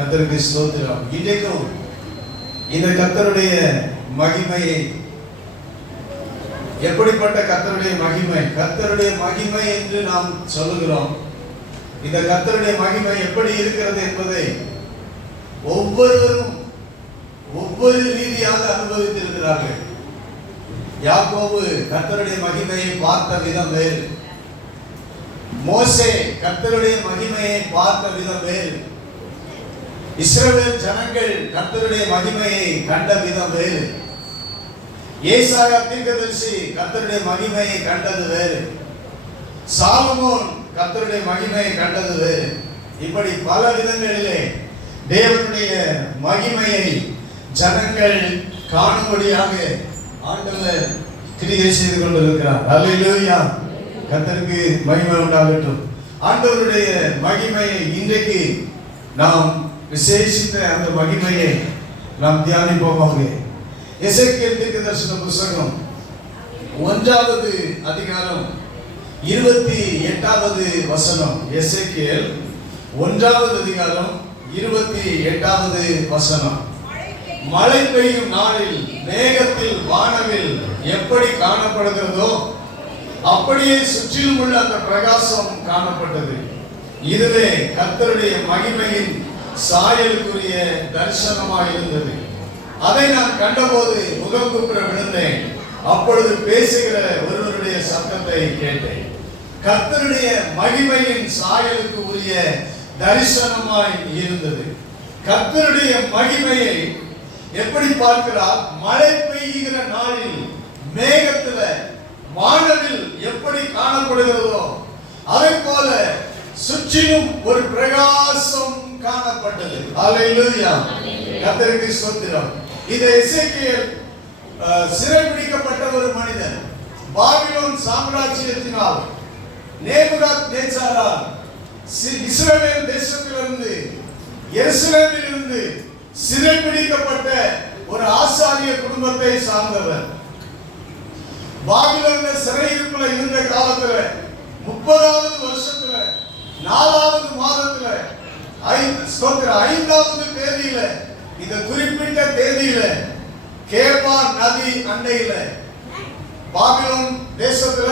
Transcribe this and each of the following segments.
கர்த்தருக்கு ஸ்தோத்திரம். இன்றைக்கும் இந்த கர்த்தருடைய மகிமையை, எப்படிப்பட்ட கர்த்தருடைய மகிமை, கர்த்தருடைய மகிமை என்று நாம் சொல்லுகிறோம். இந்த கர்த்தருடைய மகிமை எப்படி இருக்கிறது என்பதை ஒவ்வொருவரும் ஒவ்வொரு ரீதியாக அனுபவித்திருக்கிறார்கள். யாக்கோபு கர்த்தருடைய மகிமையை பார்த்த விதம் வேறு, மோசே கர்த்தருடைய மகிமையை பார்த்த விதம் வேறு, இஸ்ரவேல் ஜனங்கள் கர்த்தருடைய மகிமையை கண்ட விதம் வேறு, ஏசாயா தீர்க்கதரிசி கர்த்தருடைய மகிமையை கண்டது வேறு, சாலமோன் கர்த்தருடைய மகிமையை கண்டது வேறு. இப்படி பல விதங்களிலே தேவனுடைய மகிமையை ஜனங்கள் காணும்படியாக ஆண்டவர் கிரியை செய்து கொண்டிருக்கிறார். அல்லேலூயா, கர்த்தருக்கு மகிமை உண்டாகட்டும். ஆண்டவருடைய மகிமையை இன்றைக்கு நாம் விசேஷித்த அந்த மகிமையை நாம் தியானிப்போமாக. எசேக்கியேல் தீர்க்கதரிசன புத்தகம் 1வது அதிகாரம் 28வது வசனம். எசேக்கியேல் 1வது அதிகாரம் 28வது வசனம். மழை பெய்யும் நாளில் மேகத்தில் வானவில் எப்படி காணப்படுகிறதோ அப்படியே சுற்றிலும் உள்ள அந்த பிரகாசம் காணப்பட்டது. இதுவே கர்த்தருடைய மகிமையின் சாயலுக்குரிய தரிசனமாய் இருந்தது. அதை நான் கண்டபோது முகம் குப்புற விழுந்தேன். அப்பொழுது பேசுகிற ஒருவருடைய சத்தத்தை கேட்டேன். கர்த்தருடைய மகிமையின் சாயலுக்கு உரிய தரிசனமாய் இருந்தது. கர்த்தருடைய மகிமையை எப்படி பார்க்கிறார்? மழை பெய்கிற நாளில் மேகத்துல வானவில் எப்படி காணப்படுகிறதோ அதை போல சுற்றிலும் ஒரு பிரகாசம் காணப்பட்டது. அல்லேலூயா, கர்த்தருக்கு ஸ்தோத்திரம். இது எசேக்கியேல் சிறைபிடிக்கப்பட்ட ஒரு மனிதன், பாபிலோன் சாம்ராஜ்யத்தினால் நேபுகாத்நேச்சாரால் இஸ்ரவேல் தேசத்திலிருந்து எருசலேமிலிருந்து சிறைபிடிக்கப்பட்ட ஒரு ஆசாரிய குடும்பத்தை சார்ந்தவர். பாபிலோன்ல சிறையிருப்புல இருந்த காலத்துல 30வது வருஷத்துல 4வது மாதத்துல 5வது தேதியில, இந்த குறிப்பிட்ட தேதியில கேபார் நதி அண்டையில, பாபிலோன் தேசத்துல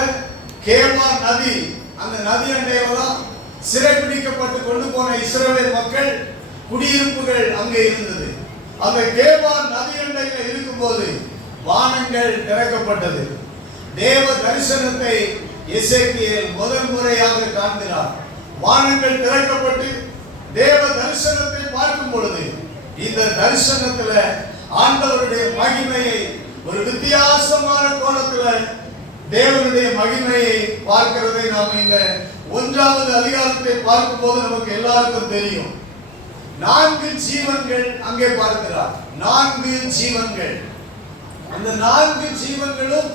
கேபார் நதி, அந்த நதி அண்டையில தான் சிறைபிடிக்கப்பட்டு கொண்டு போன இஸ்ரவேல் மக்கள் குடியிருப்புகள் அங்கே இருந்தது. அந்த கேபார் நதி அண்டையில இருக்கும்போது வானங்கள் திறக்கப்பட்டது. தேவ தரிசனத்தை எசேக்கியேல் முதல் முறையாக காண்கிறார். வானங்கள் திறக்கப்பட்டு தேவ தரிசனத்தை பார்க்கும் பொழுது இந்த தரிசனத்துல ஆண்டவருடைய மகிமையை ஒரு வித்தியாசமான கோணத்துல தேவனுடைய மகிமையை பார்க்கிறதை நாம் இந்த 1வது அதிகாரத்தை பார்க்கும் போது நமக்கு எல்லாருக்கும் தெரியும். 4 ஜீவன்கள் அங்கே பார்க்கிறார். 4 ஜீவன்கள். அந்த 4 ஜீவன்களும்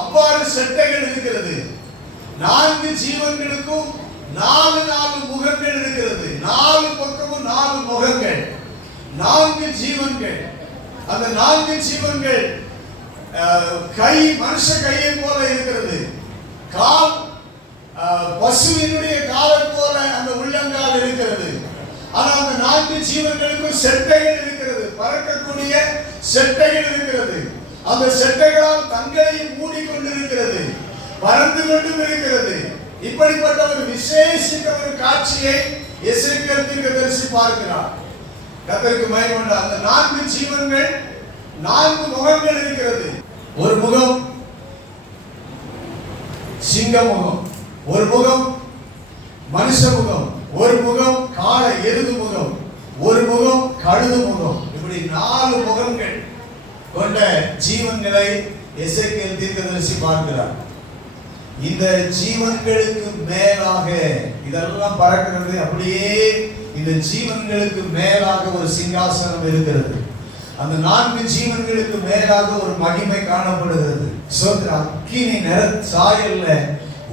அவ்வாறு செட்டைகள் இருக்கிறது. 4 ஜீவன்களுக்கும் 4 முகங்கள் இருக்கிறது. 4 பக்கமும் 4 முகங்கள். 4 ஜீவன்கள். அந்த 4 ஜீவன்கள் கை மனுஷ கையை போல இருக்கிறது. கால் பசுவினுடைய காலை போல அந்த உள்ளங்கால் இருக்கிறது. ஆனா அந்த 4 ஜீவன்களுக்கும் செட்டைகள் இருக்கிறது. பறக்கக்கூடிய செட்டைகள் இருக்கிறது. அந்த செட்டைகளால் தங்களையும் மூடிக்கொண்டிருக்கிறது, பறந்து கொண்டும் இருக்கிறது. இப்படிப்பட்ட ஒரு விசேஷித்த ஒரு காட்சியை எசேக்கியேல் தீர்க்கதரிசி பார்க்கிறார். கர்த்தருக்கு மகிமை உண்டாகட்டும். அந்த 4 ஜீவன்கள் 4 முகங்கள் இருக்கிறது. ஒரு முகம் சிங்க முகம், ஒரு முகம் மனுஷ முகம், ஒரு முகம் காளை எருது முகம், ஒரு முகம் கழுது முகம். இப்படி 4 முகங்கள் கொண்ட ஜீவன்களை எசேக்கியேல் தீர்க்கதரிசி பார்க்கிறார். இந்த ஜீவன்களுக்கு மேலாக இதெல்லாம் பறக்கிறது. அப்படியே இந்த ஜீவன்களுக்கு மேலாக ஒரு சிங்காசனம் இருக்கிறது. அந்த 4 ஜீவன்களுக்கு மேலாக ஒரு மகிமை காணப்படுகிறது. அக்கினி நிற சாயல்ல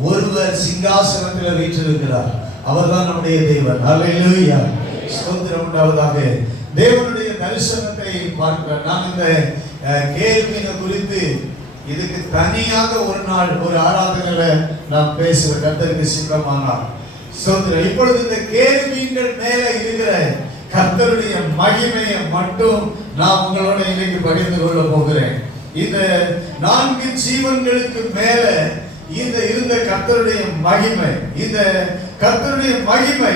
ஒருவர் சிங்காசனத்தில் வீற்றிருக்கிறார். அவர்தான் நம்முடைய தேவன். அல்லேலூயா, ஸ்தோத்திரம் உண்டாவதாக. தேவனுடைய தரிசனத்தை பார்க்கிறார். நான் இந்த கேள்வியை குறித்து இதுக்கு தனியாக ஒரு நாள் ஒரு ஆராதனையில நாம் பேசுவேன். கர்த்தருக்கு சித்தமானார். ஸ்தோத்திரம். இப்பொழுது இந்த கேருபீன்கள் மேல இருக்கிற கர்த்தருடைய மகிமையை மட்டும் நான் உங்களோட இன்னைக்கு பகிர்ந்து கொள்ள போகிறேன். இந்த 4 ஜீவன்களுக்கு மேல இந்த இருந்த கர்த்தருடைய மகிமை, இந்த கர்த்தருடைய மகிமை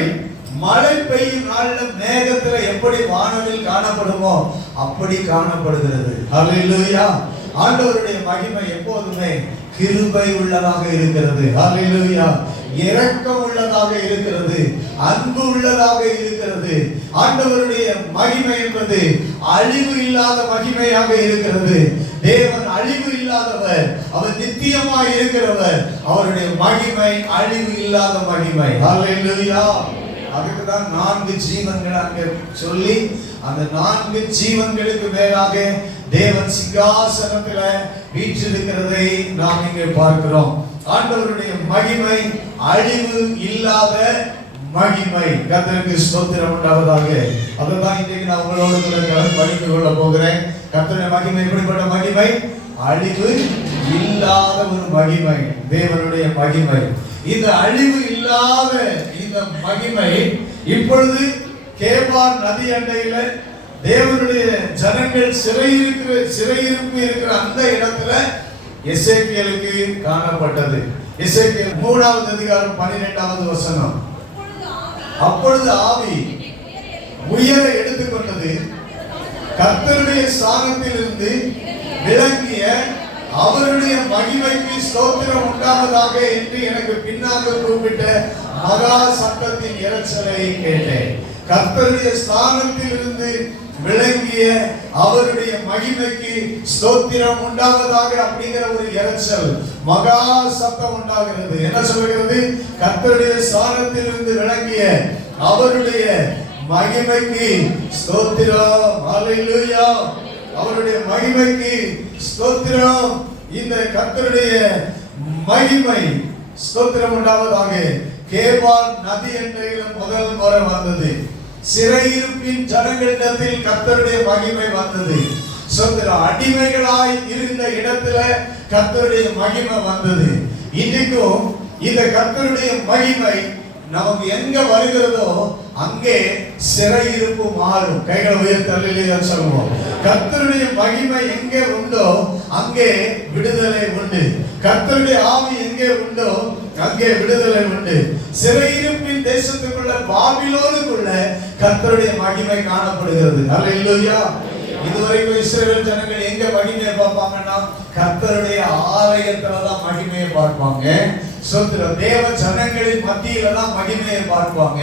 மழை பெய்யும் நாள்ல மேகத்துல எப்படி வானவில் காணப்படுமோ அப்படி காணப்படுகிறது. ஹல்லேலூயா. ஆண்டவருடைய மகிமை எப்போதுமே கிருபை உள்ளதாக இருக்கிறது. ஹல்லேலூயா. இரக்கம் உள்ளதாக இருக்கிறது, அன்பு உள்ளதாக இருக்கிறது. ஆண்டவருடைய மகிமை என்பது அழிவு இல்லாத மகிமையாக இருக்கிறது. தேவன் அழிவு இல்லாதவர், அவர் நித்தியமாய் இருக்கிறவர். அவருடைய மகிமை அழிவு இல்லாத மகிமை. ஹல்லேலூயா. அதுக்கு தான் 4 ஜீவன்கள் அங்கே சொல்லி அந்த 4 ஜீவன்களுக்கு மேலாக தேவன் சிங்காசனத்தில் வீற்றிருக்கிறதை நாம் இங்கே பார்க்கிறோம். ஆண்டவருடைய மகிமை அழிவு இல்லாத மகிமை. கர்த்தருக்கு ஸ்தோத்திரம் உண்டாவதாக. அதுதான் இன்றைக்கு நான் உங்களோடு கூட பகிர்ந்து கொள்ள போகிறேன். கர்த்தருடைய மகிமை எப்படிப்பட்ட மகிமை? அழிவு இல்லாத ஒரு மகிமை, தேவனுடைய மகிமை. இந்த அழிவு இல்லாத இந்த மகிமை இப்பொழுது கேபார் நதி அண்டையில தேவனுடைய ஜனங்கள் சிறையிருப்பு இருக்கிற அந்த இடத்துல எசேக்கியேலுக்கு காணப்பட்டது. எசேக்கியேல் 3வது அதிகாரம் 12வது வசனம். அப்பொழுது ஆவி உயர எடுத்துக்கொண்டது, கர்த்தருடைய ஸ்தானத்திலிருந்து விளங்கிய அவருடைய மகிமைக்கு ஸ்தோத்திரம் உண்டாவதாக என்று எனக்கு பின்னாக கூப்பிட்ட மகா சத்தத்தின் இரைச்சலை கேட்டேன். கர்த்தருடைய ஸ்தானத்திலிருந்து விளங்கிய அவருடைய மகிமைக்கு ஸ்தோத்திரம் உண்டாவதாக அப்படிங்கிற ஒரு இரைச்சல், மகா சத்தம் உண்டாகிறது. என்ன சொல்கிறது? கர்த்தருடைய ஸ்தானத்திலிருந்து விளங்கிய அவருடைய மகிமைக்கு ஸ்தோத்திரம். ஹல்லேலூயா. அவருடைய மகிமைக்கு ஸ்தோத்திரம். இந்த கர்த்தருடைய மகிமை ஸ்தோத்திரம் உண்டாவதாக. கேபார் நதி எண்டையில முதல் முறை வந்தது. சிறையிருப்பின் ஜனங்களிடத்தில் கர்த்தருடைய மகிமை வந்தது. ஸ்தோத்திரம். அடிமைகளாய் இருந்த இடத்துல கர்த்தருடைய மகிமை வந்தது. இன்னைக்கும் இந்த கர்த்தருடைய மகிமை நமக்கு எங்க வருகிறதோ அங்கே சிறையிருப்பு மாறும். கைகளை உயர்த்தல்லையா சொல்லுவோம். கர்த்தருடைய மகிமை எங்கே உண்டோ அங்கே விடுதலை உண்டு. கர்த்தருடைய ஆவி எங்கே உண்டோ அங்கே விடுதலை உண்டு. சிறையிருப்பின் தேசத்துக்குள்ள பாபிலோனுக்குள்ள கர்த்தருடைய மகிமை காணப்படுகிறது. ஹல்லேலூயா. இதுவரைக்கும் இஸ்ரவேல் ஜனங்கள் எங்க மகிமையை பார்ப்பாங்கன்னா கர்த்தருடைய ஆலயத்துல தான் மகிமையை பார்ப்பாங்க. ஸ்தோத்திரம். தேவ ஜனங்களின் மத்தியில தான் மகிமையை பார்ப்பாங்க.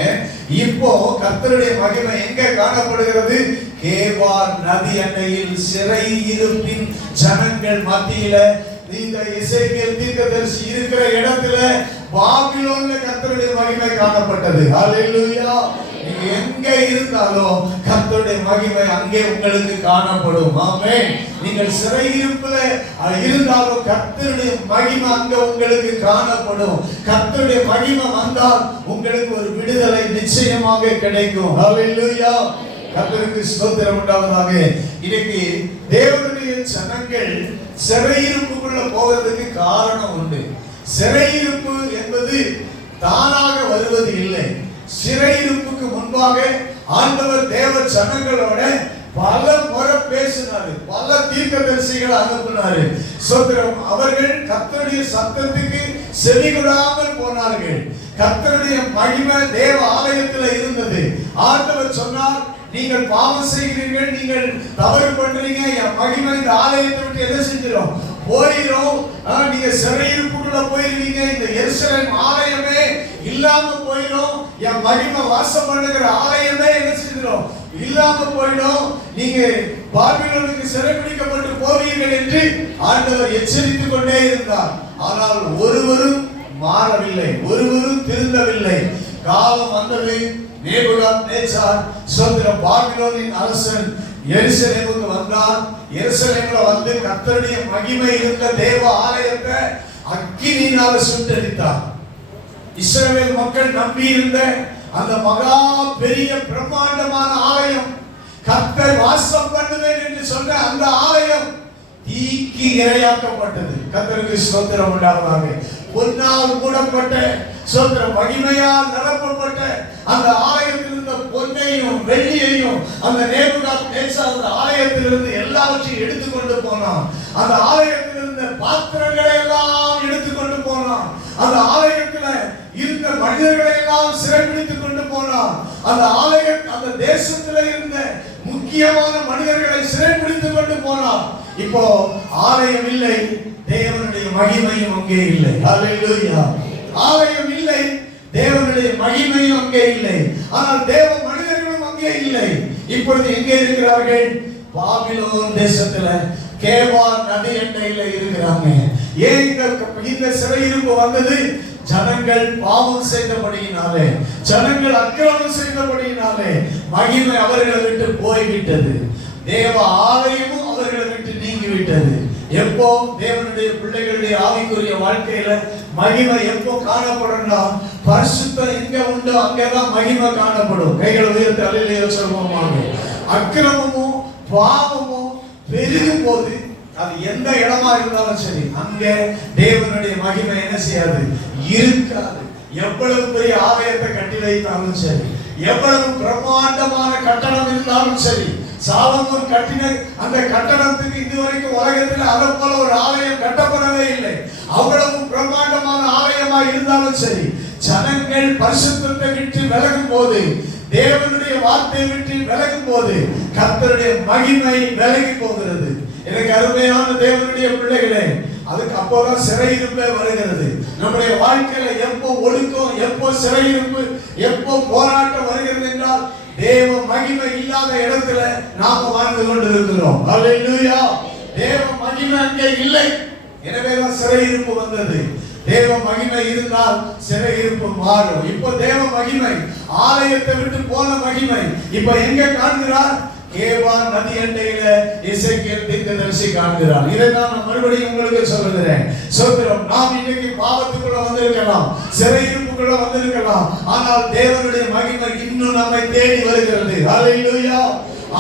இப்போ கர்த்தருடைய மகிமை எங்க காணப்படுகிறது? கேபார் நதி அண்டையில் சிறையிருப்பின் ஜனங்கள் மத்தியில, இந்த எசேக்கியேல் தீர்க்கதரிசி இருக்கிற இடத்துல பாபிலோன்ல கர்த்தருடைய மகிமை காணப்பட்டது. ஹல்லேலூயா. நீங்க எங்க இருந்தாலும் கர்த்தருடைய மகிமை அங்கே உங்களுக்கு காணப்படும். ஆமென். நீங்கள் சிறையிருப்புல இருந்தாலும் கர்த்தருடைய மகிமை அங்க உங்களுக்கு காணப்படும். கர்த்தருடைய மகிமை வந்தால் உங்களுக்கு ஒரு விடுதலை நிச்சயமாக கிடைக்கும். ஹல்லேலூயா. கர்த்தருக்கு ஸ்தோத்திரம் உண்டாவதாக. இன்னைக்கு தேவனுடைய ஜனங்கள் சிறையிருப்புக்குள்ள போவதற்கு காரணம் உண்டு. சிறையிருப்பு என்பது தானாக வருவது இல்லை. சிறையிருப்புக்கு முன்பாக ஆண்டவர் தேவ ஜனங்களோட பல முறை பேசினாரு, பல தீர்க்கதரிசிகளை அனுப்பினாரு. ஸ்தோத்திரம். அவர்கள் கர்த்தருடைய சத்தத்துக்கு செவிகொடாமல் போனார்கள். கர்த்தருடைய மகிமை தேவ ஆலயத்தில் இருந்தது. ஆண்டவர் சொன்னார், நீங்கள் பாவம் செய்கிறீர்கள், நீங்கள் தவறு பண்றீங்க, என் மகிமை இந்த ஆலயத்தை விட்டு என்ன செஞ்சிடும்? போயிடும். நீங்க சிறையிருப்புக்குள்ள போயிருவீங்க. இந்த எருசலேம் ஆலயமே இல்லாம போயிடும். என் மகிமை வாசம் பண்ணுகிற ஆலயமே என்ன செஞ்சிடும்? இல்லாம போயிடும். நீங்க பாபிலோனுக்கு சிறைபிடிக்கப்பட்டு போவீர்கள் என்று ஆண்டவர் எச்சரித்துக் கொண்டே இருந்தார். ஆனால் ஒருவரும் மாறவில்லை, ஒருவரும் திருந்தவில்லை. காலம் வந்தது. நேபுகாத்நேச்சார் ஸ்தோத்திரம் பாபிலோனின் அரசன் எருசலேமுக்கு வந்தார். எருசலேம்ல வந்து கர்த்தருடைய மகிமை இருந்த தேவ ஆலயத்தை அக்கினியினால சுட்டெரித்தார். இஸ்ரவேல் மக்கள் நம்பி இருந்த அந்த மகா பெரிய பிரம்மாண்டமான ஆலயம், கர்த்தர் வாசம் பண்ணுவேன் என்று சொன்ன அந்த ஆலயம் தீக்கு இரையாக்கப்பட்டது. கர்த்தருக்கு ஸ்தோத்திரம் உண்டாவதாக. பொன்னால் மூடப்பட்ட சோத்திரம். மகிமையால் நிரப்பப்பட்ட அந்த ஆலயத்தில் இருந்த பொன்னையும் வெள்ளியையும் அந்த நேபுகாத்நேச்சார் அந்த ஆலயத்திலிருந்து எல்லாவற்றையும் எடுத்துக்கொண்டு போனான். அந்த ஆலயத்தில் இருந்த பாத்திரங்களை எல்லாம் எடுத்துக்கொண்டு போனான். அந்த ஆலயத்தில் இருந்த மனிதர்களை எல்லாம் சிறைபிடித்துக் கொண்டு போனான். அந்த அந்த தேசத்தில் இருந்த முக்கியமான மனிதர்களை சிறைபிடித்துக் கொண்டு போனான். இப்போ ஆலயம் இல்லை, தேவனுடைய மகிமையும் அங்கே இல்லை. ஹல்லேலூயா. ஆலயம் இல்லை, தேவனுடைய மகிமையும் அங்கே இல்லை. ஆனால் தேவ மனிதர்களும் அங்கே இல்லை. இப்பொழுது எங்கே இருக்கிறார்கள்? பாபிலோன் தேசத்துல கேபார் நதி எண்டையில இருக்கிறாங்க. ஏன் இந்த சிறையிருப்பு வந்தது? ஜனங்கள் பாவம் செய்தபடியினாலே, ஜனங்கள் அக்கிரமம் செய்தபடியினாலே மகிமை அவர்களை விட்டு போய்விட்டது. தேவ ஆலயமும் அவர்களை விட்டு நீங்கிவிட்டது. எப்போ தேவனுடைய பிள்ளைகளுடைய ஆவிக்குரிய வாழ்க்கையில மகிமை எப்போ காணப்படும்னா, பரிசுத்தம் எங்க உண்டோ அங்கதான் மகிமை காணப்படும். கைகளை உயர்த்தி அல்லேலூயா சொல்வோமாக. அக்கிரமமும் பாவமும் பெருகும் போது அது எந்த இடமா இருந்தாலும் சரி, அங்க தேவனுடைய மகிமை என்ன செய்யாது? இருக்காது. எவ்வளவு பெரிய ஆலயத்தை கட்டி வைத்தாலும் சரி, எவ்வளவு பிரம்மாண்டமான கட்டடம் இருந்தாலும் சரி, சாலமோன் கட்டின அந்த கட்டடத்துக்கு இதுவரைக்கும் உலகத்தில் அதை போல ஒரு ஆலயம் கட்டப்படவே இல்லை. அவ்வளவு பிரம்மாண்டமான ஆலயமா இருந்தாலும் சரி, ஜனங்கள் பரிசுத்தத்தை விட்டு விலகும் போது, தேவனுடைய வார்த்தையை விட்டு விலகும் போது கர்த்தருடைய மகிமை விலகி போகிறது. எனக்கு அருமையான தேவனுடைய பிள்ளைகளே, அதுக்கு அப்போதான் சிறையிருப்பே வருகிறது. நம்முடைய வாழ்க்கையில எப்போ ஒழுக்கம், எப்போ சிறையிருப்பு, எப்போ போராட்டம் வருகிறது என்றால் தேவ மகிமை இல்லாத இடத்துல நாம வாழ்ந்து கொண்டிருக்கிறோம். ஹல்லேலூயா. தேவ மகிமை அங்கே இல்லை, எனவேதான் சிறையிருப்பு வந்தது. தேவ மகிமை இருந்தால் சிறையிருப்பு மாறும். இப்போ தேவ மகிமை ஆலயத்தை விட்டு போன மகிமை இப்ப எங்க காண்கிறார்? கேபார் நதி எண்டையில எசேக்கியேல் தீர்க்கதரிசி காண்கிறார். இதைதான் நான் மறுபடியும் உங்களுக்கு சொல்லுகிறேன். சோத்திரம். நாம் இன்னைக்கு பாவத்துக்குள்ள வந்திருக்கலாம், சிறையிருப்புக்குள்ள வந்திருக்கலாம், ஆனால் தேவனுடைய மகிமை இன்னும் நம்மை தேடி வருகிறது. ஹல்லேலூயா.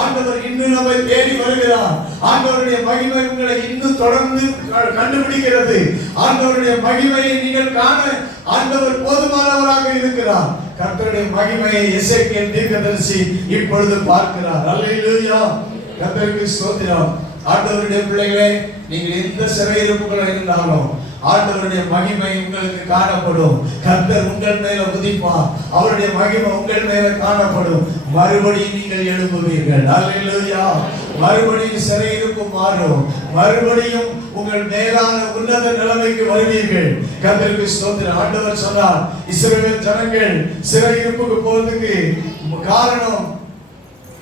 ஆண்டவர் இன்னும் நம்மை தேடி வருகிறார். ஆண்டவருடைய மகிமை உங்களை இன்னும் தொடர்ந்து கண்டுபிடிக்கிறது. ஆண்டவருடைய மகிமையை நீங்கள் காண ஆண்டவர் போதுமானவராக இருக்கிறார். கர்த்தருடைய மகிமையை எசேக்கியேல் தீர்க்கதரிசி இப்பொழுது பார்க்கிறார். அல்லேலூயா. கர்த்தருக்கு ஸ்தோத்திரம். ஆண்டவருடைய பிள்ளைகளே, நீங்கள் எந்த சிறையிருப்புக்குள்ள இருந்தாலும் ஆண்டவருடைய மகிமை உங்களுக்கு காணப்படும். கர்த்தர் உங்கள் மேல உதிப்பார். அவருடைய மகிமை உங்கள் மேல காணப்படும். மறுபடியும் நீங்கள் எழும்புவீர்கள். அல்லேலூயா. மறுபடியும் சிறையிருப்பு மாறும். மறுபடியும் உங்கள் மேலான உன்னத நிலைமைக்கு வருவீர்கள். கர்த்தருக்கு ஸ்தோத்திரம். ஆண்டவர் சொன்னார், இஸ்ரவேல் ஜனங்கள் சிறையிருப்புக்கு போறதுக்கு காரணம்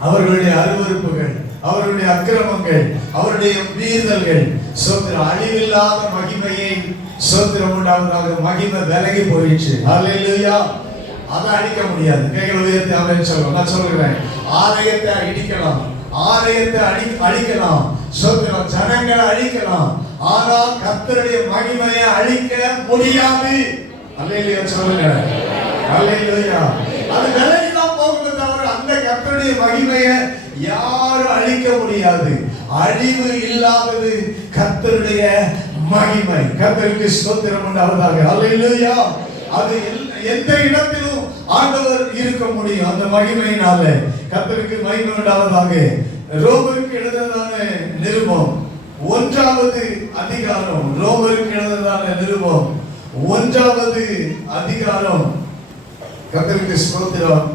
அவர்களுடைய அருவருப்புகள், அவருடைய அக்கிரமங்கள், அவருடைய மீறுதல்கள். சோத்திரம். அழிவில்லாத மகிமையை சோத்திரம் உண்டாவதாக மகிமை விலகி போயிடுச்சு. ஹல்லேலூயா. அதை அழிக்க முடியாது. கைகளை உயர்த்தி ஆமென் சொல்லுங்க. நான் சொல்கிறேன், ஆலயத்தை இடிக்கலாம், ஆலயத்தை அழிக்கலாம், சோத்திரம், ஜனங்களை அழிக்கலாம், ஆனால் கர்த்தருடைய மகிமையை அழிக்க முடியாது. அல்லேலூயா சொல்லுங்க. அல்லேலூயா. அது விலகி தான் போகுது தவிர அந்த கர்த்தருடைய மகிமையை யாரும் அழிக்க முடியாது. அழிவு இல்லாதது கர்த்தருடைய மகிமை. கர்த்தருக்கு ஸ்தோத்திரம் உண்டாவதாக. அல்லேலூயா. அது எந்த இடத்திலும் ஆண்டவர் இருக்க முடியும் அந்த மகிமையினால. கர்த்தருக்கு மகிமை உண்டாவதாக. ரோமருக்கு எழுதினதான நிருபம் 1வது அதிகாரம், ரோமருக்கு எழுதினதான நிருபம் 1வது அதிகாரம், கர்த்தருக்கு ஸ்தோத்திரம்,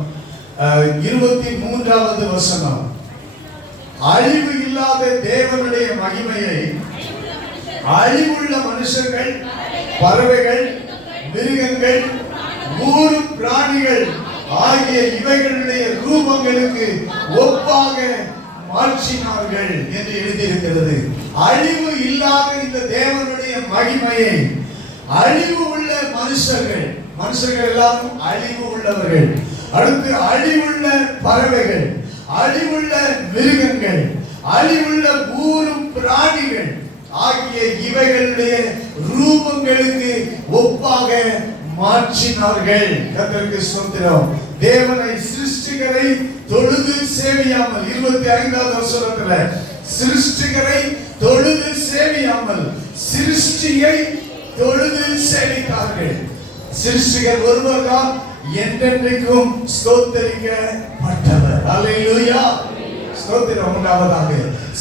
23வது வசனம். அழிவு இல்லாத தேவனுடைய மகிமையை அழிவுள்ள மனுஷர்கள், பறவைகள், மிருகங்கள், ஊரும் பிராணிகள் ஆகிய இவைகளுடைய ரூபங்களுக்கு ஒப்பாக மாற்றினார்கள் என்று எழுதியிருக்கிறது. அழிவு இல்லாத இந்த தேவனுடைய மகிமையை அழிவு உள்ள மனுஷர்கள், மனுஷர்கள் எல்லாரும் அழிவு உள்ளவர்கள், அடுத்து அழிவுள்ள பறவைகள், அழிவுள்ள மிருகங்கள், அழிவுள்ள ஊரும் பிராணிகள் ஆகிய இவைகளுடைய ரூபங்களுக்கு ஒப்பாக மாற்றினார்கள். கர்த்தருக்கு ஸ்தோத்திரம். தேவனை சிருஷ்டிகரை தொழுது சேவியாமல், 25வது வசனத்துல சிருஷ்டிகரை தொழுது சேவியாமல் சிருஷ்டியை தொழுது சேவித்தார்கள். சிருஷ்டிகர் ஒருவர் தான் என்றென்றைக்கும் ஸ்தோத்தரிக்கப்பட்டவர். அல்லேலூயா. ஸ்தோத்திரம் உண்டாவதாக.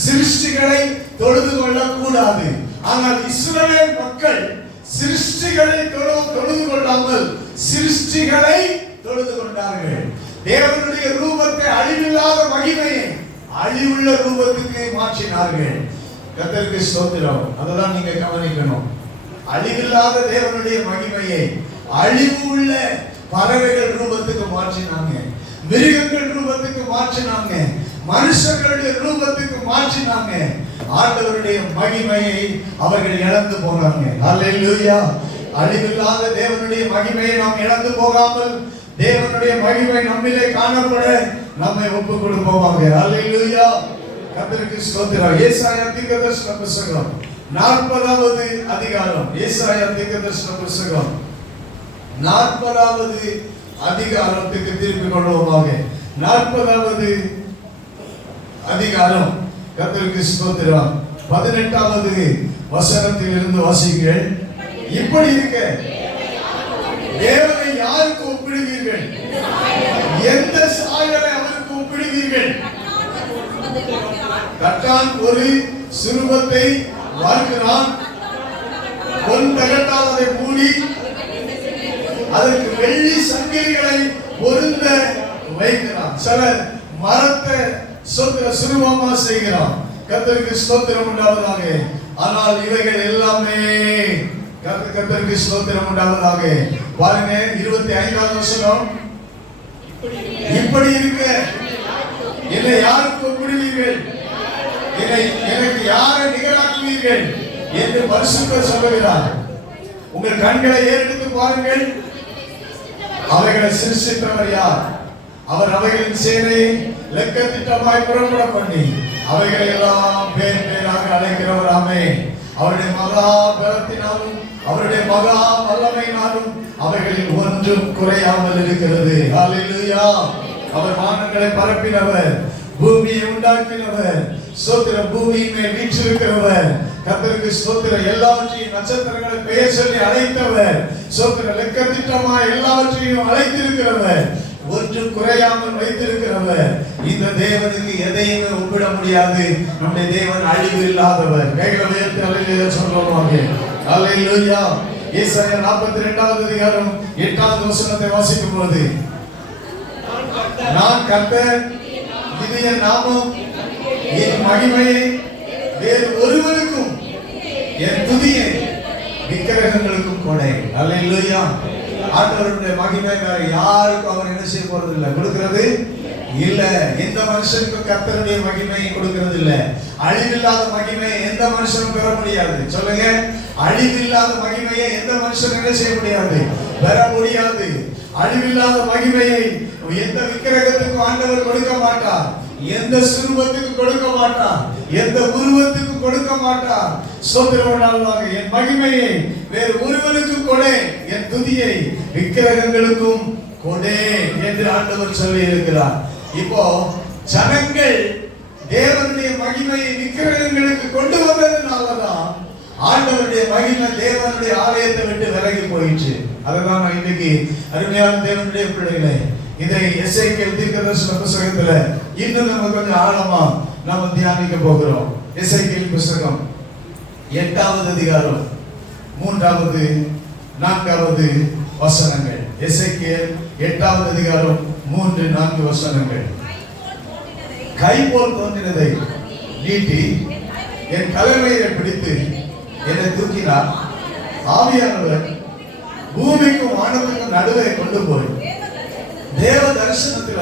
சிருஷ்டிகளை தொழுது கொள்ளக்கூடாது. ஆனால் இஸ்ரவேல் மக்கள் சிருஷ்டிகளை தொழுது கொள்ளாமல் சிருஷ்டிகளை தொழுது கொண்டார்கள். தேவனுடைய ரூபத்தை, அழிவில்லாத மகிமையை அழிவுள்ள ரூபத்துக்கு மாற்றினார்கள். கர்த்தருக்கு ஸ்தோத்திரம். அதெல்லாம் நீங்க கவனிக்கணும். அழிவில்லாத தேவனுடைய மகிமையை அழிவு உள்ள பறவைகள் ரூபத்துக்கு மாற்றினாங்க, மிருகங்கள் ரூபத்துக்கு மாற்றினாங்க, மனுஷர்களுடைய ரூபத்துக்கு மாற்றினாங்க. ஆண்டவருடைய மகிமையை அவர்கள் இழந்து போனாங்க. அல்லேலூயா. அழிவில்லாத தேவனுடைய மகிமையை நாம் இழந்து போகாமல் தேவனுடைய மகிமை நம்மிலே காணப்பட நம்மை ஒப்புக் கொடுப்போமாக. அல்லேலூயா. கர்த்தருக்கு ஸ்தோத்திரம். ஏசாயா தீர்க்கதரிசன புத்தகம் 40வது அதிகாரம். ஏசாயா தீர்க்கதரிசன புத்தகம் 40வது அதிகாரத்துக்கு திருப்பிக் கொள்வோமாக. 40வது அதிகாரம். கர்த்தருக்கு ஸ்தோத்திரம். 18வது வசனத்தில் இருந்து வாசிங்கள். இப்படி இருக்க தேவனை யாருக்கு ஒப்பிடுவீர்கள்? எந்த சாயலை அவருக்கு ஒப்பிடுவீர்கள்? தட்டான் ஒரு சுரூபத்தை வார்க்கிறான், பொன் தகட்டால் அதை மூடி அதற்கு வெள்ளி சங்கிலிகளை பொருந்த வைக்கிறான். சில மரத்தை சுரூபமா செய்கிறான். கர்த்தருக்கு ஸ்தோத்திரம் உண்டாவதாக. ஆனால் இவைகள் எல்லாமே கர்த்தருக்கு ஸ்தோத்திரம் உண்டாவதாக. பாருங்க 25வது வசனம். இப்படி இருக்க என்னை யாருக்கு ஒப்பிடுவீர்கள்? எனக்கு யாரை நிகராக்குவீர்கள் என்று பரிசுத்தர் சொல்லுகிறார். உங்கள் கண்களை ஏறெடுத்து பாருங்கள். அவைகளை சிருஷ்டித்தவர் யார்? அவர் அவைகளின் சேனையை லெக்க திட்டமாய் புறப்பட பண்ணி அவைகளை எல்லாம் பேர் பேராக அழைக்கிறவர். ஆமென். அவருடைய மகா பலத்தினாலும் அவருடைய மகா வல்லமையினாலும் அவைகளில் ஒன்றும் குறையாமல் இருக்கிறது. அல்லேலூயா. அவர் வானங்களை பரப்பினவர், பூமியை உண்டாக்கினவர், ஸ்தோத்திரம். பூமியின் மேல் வீற்றிருக்கிறவர். கர்த்தருக்கு ஸ்தோத்திரம். எல்லாவற்றையும் நட்சத்திரங்களை பெயர் சொல்லி அழைத்தவர். ஸ்தோத்திரம். லெக்க திட்டமாய் எல்லாவற்றையும் அழைத்திருக்கிறவர், ஒன்றும் குறையாமல் வைத்திருக்கிறவர். இந்த தேவனுக்கு எதையுமே ஒப்பிட முடியாது. நம்முடைய தேவன் அழிவு இல்லாதவர். கைகளை உயர்த்தி அல்லேலூயா சொல்லுவோம். அல்லேலூயா. ஏசாயா 42வது அதிகாரம் 8வது வசனத்தை வாசிக்கும் போது, நான் கர்த்தர், இது என் நாமம், என் மகிமையை வேறு ஒருவருக்கும், என் துதியை விக்கிரகங்களுக்கும் கொடை. அல்லேலூயா. ஆண்டவருடைய மகிமை வேற யாருக்கும் அவர் என்ன செய்ய போறது இல்லை, கொடுக்கிறது இல்ல. எந்த மனுஷனுக்கும் கர்த்தருடைய மகிமையை கொடுக்கிறது இல்ல. அழிவில்லாத மகிமையை எந்த மனுஷனும் பெற முடியாது. சொல்லுங்க. அழிவில்லாத மகிமையை எந்த மனுஷனும் என்ன செய்ய முடியாது, பெற முடியாது. அழிவில்லாத மகிமையை எந்த விக்கிரகத்துக்கும் ஆண்டவர் கொடுக்க மாட்டார், எந்த சுரூபத்துக்கு கொடுக்க மாட்டார், எந்த உருவத்துக்கு கொடுக்க மாட்டார். ஸ்தோத்திரமாக. என் மகிமையை வேறு ஒருவருக்கு கொடே, என் துதியை விக்கிரகங்களுக்கும் கொடே என்று ஆண்டவர் சொல்லி இருக்கிறார். இப்போ ஜனங்கள் தேவனுடைய மகிமையை விக்கிரகங்களுக்கு கொண்டு வந்ததுனாலதான் ஆண்டவருடைய மகிமை தேவனுடைய ஆலயத்தை விட்டு விலகி போயிடுச்சு. அதுதான் இன்னைக்கு அருமையான தேவனுடைய பிள்ளைகளை இதை எசேக்கியேல் தீர்க்கதரிசன புத்தகத்துல இன்னும் நம்ம கொஞ்சம் ஆழமா நம்ம தியானிக்க போகிறோம். எசேக்கியேல் புத்தகம் 8வது அதிகாரம் 3வது 4வது வசனங்கள். எசேக்கியேல் 8வது அதிகாரம் 3-4 வசனங்கள். கை போல் தோன்றினதை நீட்டி என் தலைமையை பிடித்து என்னை தூக்கினார். ஆவியானவர் பூமிக்கும் வானத்துக்கும் நடுவே கொண்டு போய் தேவ தரிசனத்துல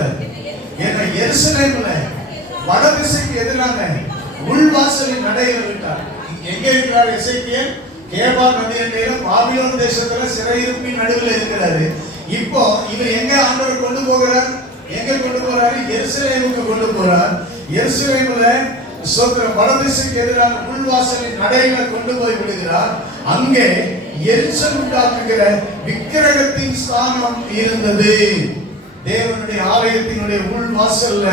என்னை எருசலேம்ல வடதிசைக்கு எதிரான உள்வாசலின் நடையில விட்டார். எங்க இருக்கிறார் எசேக்கியேல்? கேபார் நதியில பாபிலோன் தேசத்துல சிறையிருப்பின் நடுவில் இருக்கிறாரு. இப்போ இவர் எங்க ஆண்டவர் கொண்டு போகிறார்? எங்க கொண்டு போறாரு? எருசலேமுக்கு கொண்டு போறார். எருசலேம்ல ஸ்தோத்திரம் வடதிசைக்கு எதிரான உள்வாசலின் நடையில கொண்டு போய் விடுகிறார். அங்கே எரிச்சல் உண்டாக்குகிற விக்கிரகத்தின் ஸ்தானம் இருந்தது. தேவனுடைய ஆலயத்தினுடைய உள்வாசல்ல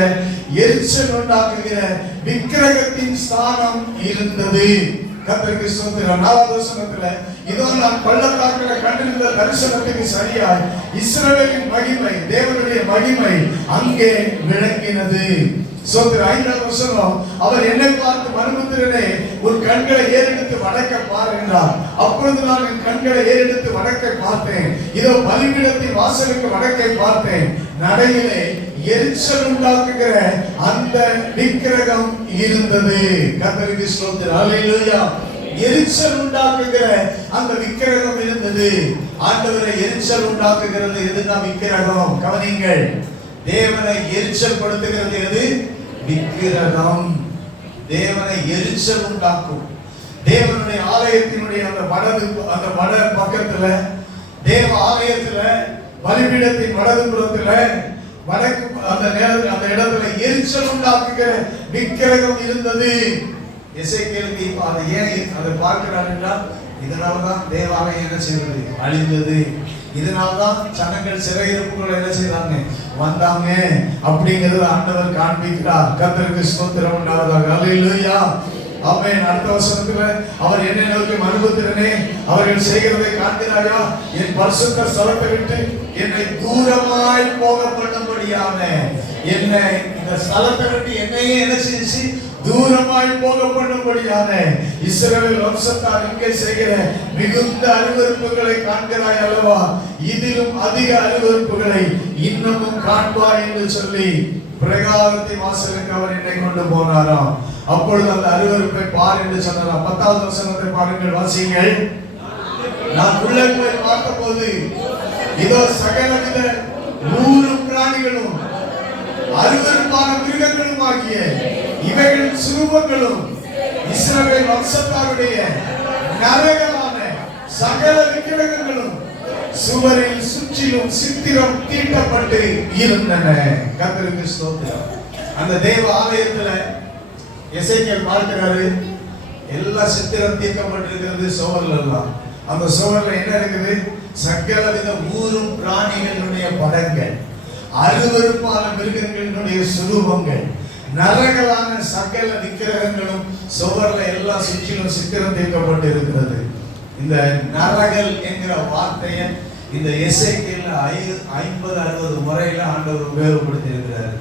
எரிச்சல் உண்டாக்குகிற விக்கிரகத்தின் ஸ்தானம் இருந்தது. கர்த்தருக்கு ஸ்தோத்திரம். 4வது வசனத்துல இதோ நான் பள்ளத்தாக்கில் கண்டிருந்த தரிசனத்துக்கு சரியாய் இஸ்ரவேலின் மகிமை, தேவனுடைய மகிமை அங்கே விளங்கினது. சோதரர் 5வது வசனம், அவர் என்னை பார்த்து மனுபுத்திரனே உன் கண்களை ஏறெடுத்து வடக்க பார் என்றார். அப்பொழுது நான் என் கண்களை ஏறெடுத்து வடக்கை பார்த்தேன். இதோ பலிபீடத்தின் வாசலுக்கு வடக்கை பார்த்தேன். நடையிலே எரிச்சல் உண்டாக்குகிற அந்த விக்கிரகம் இருந்தது. கர்த்தருக்கு ஸ்தோத்திரம். அல்லேலூயா. எரிச்சல் உண்டாக்குகிற அந்த விக்கிரகம் இருந்தது. ஆண்டவரை எரிச்சல் உண்டாக்குகிறது எதுனா விக்கிரகம். கவனிங்கள், தேவனை எரிச்சல் படுத்துகிறது எது? விக்கிரகம். தேவனை எரிச்சல் உண்டாக்கும். தேவனுடைய ஆலயத்தினுடைய அந்த வட பக்கத்துல, தேவ ஆலயத்துல, பலிபீடத்தின் வலது புறத்துல, வடக்கு அந்த இடத்துல எரிச்சல் உண்டாக்குகிற விக்கிரகம் இருந்தது. எசேக்கியேலுக்கு இப்ப அதை ஏன் அதை பார்க்கிறார் என்றால், இதனால்தான் தேவாலயம் என்ன செய்வது? அழிந்தது. இதனால்தான் ஜனங்கள் சிறையிருப்புகள் என்ன செய்தாங்க? வந்தாங்க அப்படிங்கிறது ஆண்டவர் காண்பிக்கிறார். கர்த்தருக்கு ஸ்தோத்திரம் உண்டாவதாக. அல்லேலூயா. ஆமென். அடுத்த வசனத்துல அவர் என்னை நோக்கி மனுபுத்திரனே அவர்கள் செய்கிறதை காண்கிறாயா? என் பரிசுத்த ஸ்தலத்தை விட்டு என்னை தூரமாய் போக பண்ணும்படியான என்னை இந்த ஸ்தலத்தை விட்டு என்னையே என்ன செஞ்சு தூரமாய் போக பண்ணும்படியான இஸ்ரவேல் வம்சத்தார் இங்கே செய்கிற மிகுந்த அருவருப்புகளை காண்கிறாய் அல்லவா? இதிலும் அதிக அருவருப்புகளை இன்னமும் காண்பாய் என்று சொல்லி பிரகாரத்தின் வாசலுக்கு அவர் என்னை கொண்டு போனாராம். அப்பொழுது அந்த அருவருப்பை பார் என்று சொன்னாராம். 10வது வசனத்தை பாருங்கள், வாசியுங்கள். நான் உள்ளே போய் பார்த்தபோது இதோ சகலவித ஊரும் பிராணிகளும் அருவருப்பான மிருகங்களும் ஆகிய இவைகளின் சுரூபங்களும் இஸ்ரவேல் வம்சத்தாருடைய நரகலான சகல விக்கிரகங்களும் சுவரில் சுற்றிலும் சித்திரம் தீட்டப்பட்டு இருந்தன. கர்த்தருக்கு ஸ்தோத்திரம். அந்த தேவ ஆலயத்துல எசேக்கியேல் பார்க்கிறாரு, எல்லா சித்திரம் தீட்டப்பட்டிருக்கிறது சுவர்ல எல்லாம். அந்த சுவர்ல என்ன இருக்குது? சகலவித ஊரும் பிராணிகளுடைய படங்கள், அருவருப்பான மிருகங்களுடைய சுரூபங்கள், நரகலான சகல விக்கிரகங்களும் சுவர்ல எல்லாம் சுற்றிலும் சித்திரம் தீட்டப்பட்டு இருக்கிறது. இந்த நரகல் என்கிற வார்த்தையை இந்த எசேக்கியேல் 50-60 முறையில ஆண்டவர் உபயோகப்படுத்தி இருக்கிறார்.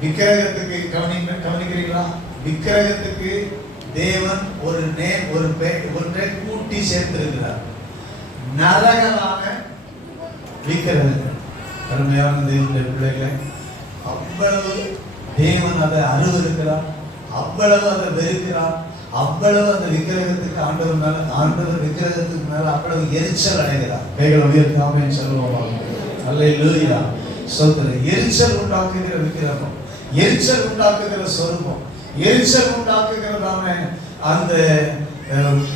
விக்கிரகத்துக்கு கவனிக்கிறீங்களா? விக்கிரகத்துக்கு தேவன் ஒன்றை கூட்டி சேர்த்திருக்கிறார். நரகலான விக்கிரகங்கள். அருமையான தேவனுடைய பிள்ளைகளை, அவ்வளவு தேவன் அதை அருவருக்கிறார், அவ்வளவு அதை வெறுக்கிறார், அவ்வளவு அந்த விக்கிரகத்துக்கு ஆண்டவர் விக்கிரகத்துக்கு மேல அவ்வளவு எரிச்சல் அடைகிறார். கைகளை உயர்த்தி ஆமென் சொல்லுவோம். அல்லேலூயா. ஸ்தோத்திரம். எரிச்சல் உண்டாக்குகிற விக்கிரகம், எரிச்சல் உண்டாக்குகிற சொரூபம், எரிச்சல் உண்டாக்குகிறதான அந்த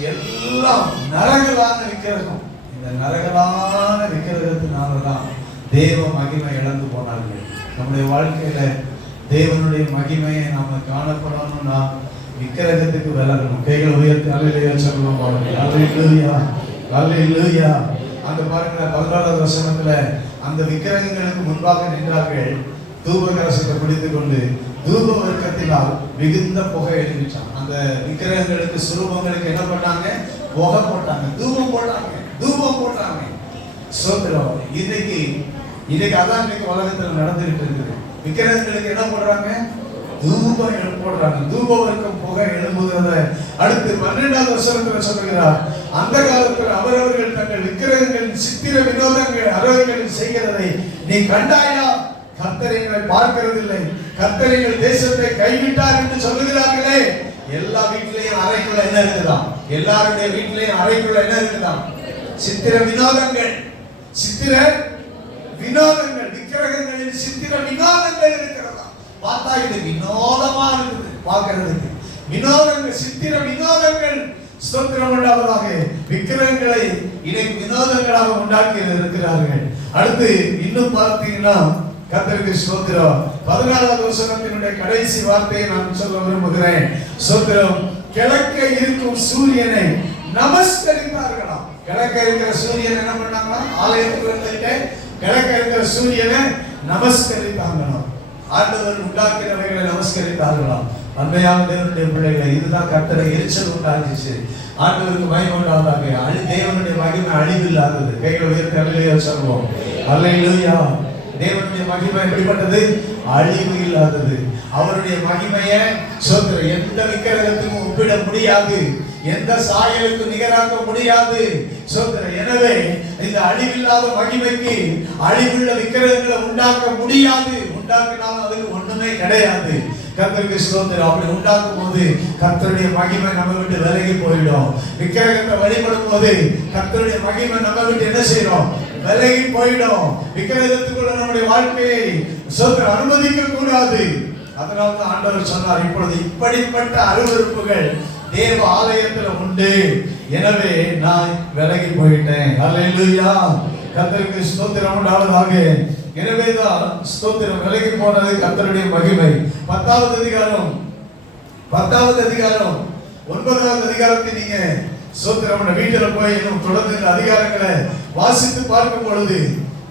எல்லாம் நரகலான விக்கிரகம். இந்த நரகலான விக்கிரகத்தினாலதான் தேவ மகிமை இழந்து போனார்கள். நம்முடைய வாழ்க்கையில தேவனுடைய மகிமையை நாம காணப்படணும்னா விக்கிரகத்துக்கு விலகணும். கைகளை உயர்த்தி அல்லேலூயா சொல்லுவோம். அல்லேலூயா, அல்லேலூயா. அந்த பாருங்க 14வது வசனத்துல அந்த விக்கிரகங்களுக்கு முன்பாக நின்றார்கள். தூப கலசத்தை பிடித்துக் கொண்டு தூப வர்க்கத்தினால் மிகுந்த புகை எழுதிச்சான். அந்த விக்கிரகங்களுக்கு சுரூபங்களுக்கு என்ன பண்ணாங்க? புகை போட்டாங்க, தூபம் போட்டாங்க, தூபம் போட்டாங்க. சோத்திரம். இன்னைக்கு அதான் இன்னைக்கு உலகத்துல நடந்துகிட்டு இருக்குது. விக்கிரகங்களுக்கு என்ன போடுறாங்க? தூபம் போடுறாங்க. தூப வர்க்கம் புகை எழும்புகிறத அடுத்து 12வது வசனத்துல சொல்லுகிறார், அந்த காலத்தில் அவரவர்கள் தங்கள் விக்கிரகங்களின் சித்திர வினோதங்கள் அறவைகளில் செய்கிறதை நீ கண்டாயா? கர்த்தர் எங்களை பார்க்கிறதில்லை, கர்த்தர் எங்கள் தேசத்தை கைவிட்டார் என்று சொல்லுகிறார்களே. எல்லா வீட்டிலையும் அறைக்குள்ள என்ன இருக்குதாம்? எல்லாருடைய வீட்டிலையும் அறைக்குள்ள என்ன இருக்குதாம்? சித்திர வினோதங்கள், சித்திர வினோதங்கள், விக்கிரகங்களில் சித்திர வினோதங்கள் இருக்கிறதா? பார்த்தா இது வினோதமா இருக்குது பார்க்கிறதுக்கு. வினோதங்கள், சித்திர வினோதங்கள். ஸ்தோத்திரம் உண்டாவதாக. விக்கிரகங்களை இன்னைக்கு வினோதங்களாக உண்டாக்கி இருக்கிறார்கள். அடுத்து இன்னும் பார்த்தீங்கன்னா கர்த்தருக்கு ஸ்தோத்திரம். 14வது வசனத்தினுடைய கடைசி வார்த்தையை நான் சொல்ல விரும்புகிறேன். ஸ்தோத்திரம். கிழக்க இருக்கும் சூரியனை நமஸ்கரித்தார்களாம். கிழக்க இருக்கிற சூரியன் என்ன பண்ணாங்களா? ஆலயத்துக்கு வந்துட்டு கிழக்க இருக்கிற சூரியனை நமஸ்கரித்தாங்களாம். ஆண்டவர் உண்டாக்கினவைகளை நமஸ்கரித்தார்களாம். அன்மையான தேவனுடைய பிள்ளைகளை, இதுதான் கர்த்தரை எரிச்சல் உண்டாச்சு. ஆண்டவருக்கு மகிமை உண்டாவதாக. தேவனுடைய மகிமை அழிவில்லாதது. கைகளை உயர்த்தி அல்லேலூயா சொல்வோம். அல்லேலூயா. தேவனுடைய மகிமை எப்படிப்பட்டது? அழிவு இல்லாதது. அவருடைய மகிமையை சோதரர் எந்த விக்கிரகத்துக்கும் ஒப்பிட முடியாது, எந்த சாயலுக்கு நிகராக்க முடியாது சோதரர். எனவே இந்த அழிவில்லாத மகிமைக்கு அழிவுள்ள விக்கிரகங்களை உண்டாக்க முடியாது. உண்டாக்கினாலும் அதுக்கு ஒண்ணுமே கிடையாது. கர்த்தருக்கு ஸ்தோத்திரம். அப்படி உண்டாக்கும் போது கர்த்தருடைய மகிமை நம்ம விட்டு விலகி போயிடும். விக்கிரகத்தை வழிபடும் போது கர்த்தருடைய மகிமை நம்ம விட்டு என்ன செய்யறோம்? விலகி போயிடும். விக்கிரகத்துக்குள்ள நம்முடைய வாழ்க்கையை ஸ்தோத்திரம் அனுமதிக்க கூடாது. அதனால தான் ஆண்டவர் சொன்னார், இப்பொழுது இப்படிப்பட்ட அருவருப்புகள் தேவ ஆலயத்தில் உண்டு, எனவே நான் விலகி போயிட்டேன். அல்லேலூயா. கர்த்தருக்கு ஸ்தோத்திரம் உண்டாவதாக. எனவேதான் ஸ்தோத்திரம் விலகி போனது கர்த்தருடைய மகிமை. 10வது அதிகாரம் 9வது அதிகாரத்தை நீங்க ஸ்தோத்திரம் வீட்டில போய் இன்னும் தொடர்ந்து இந்த அதிகாரங்களை வாசித்து பார்க்கும் பொழுது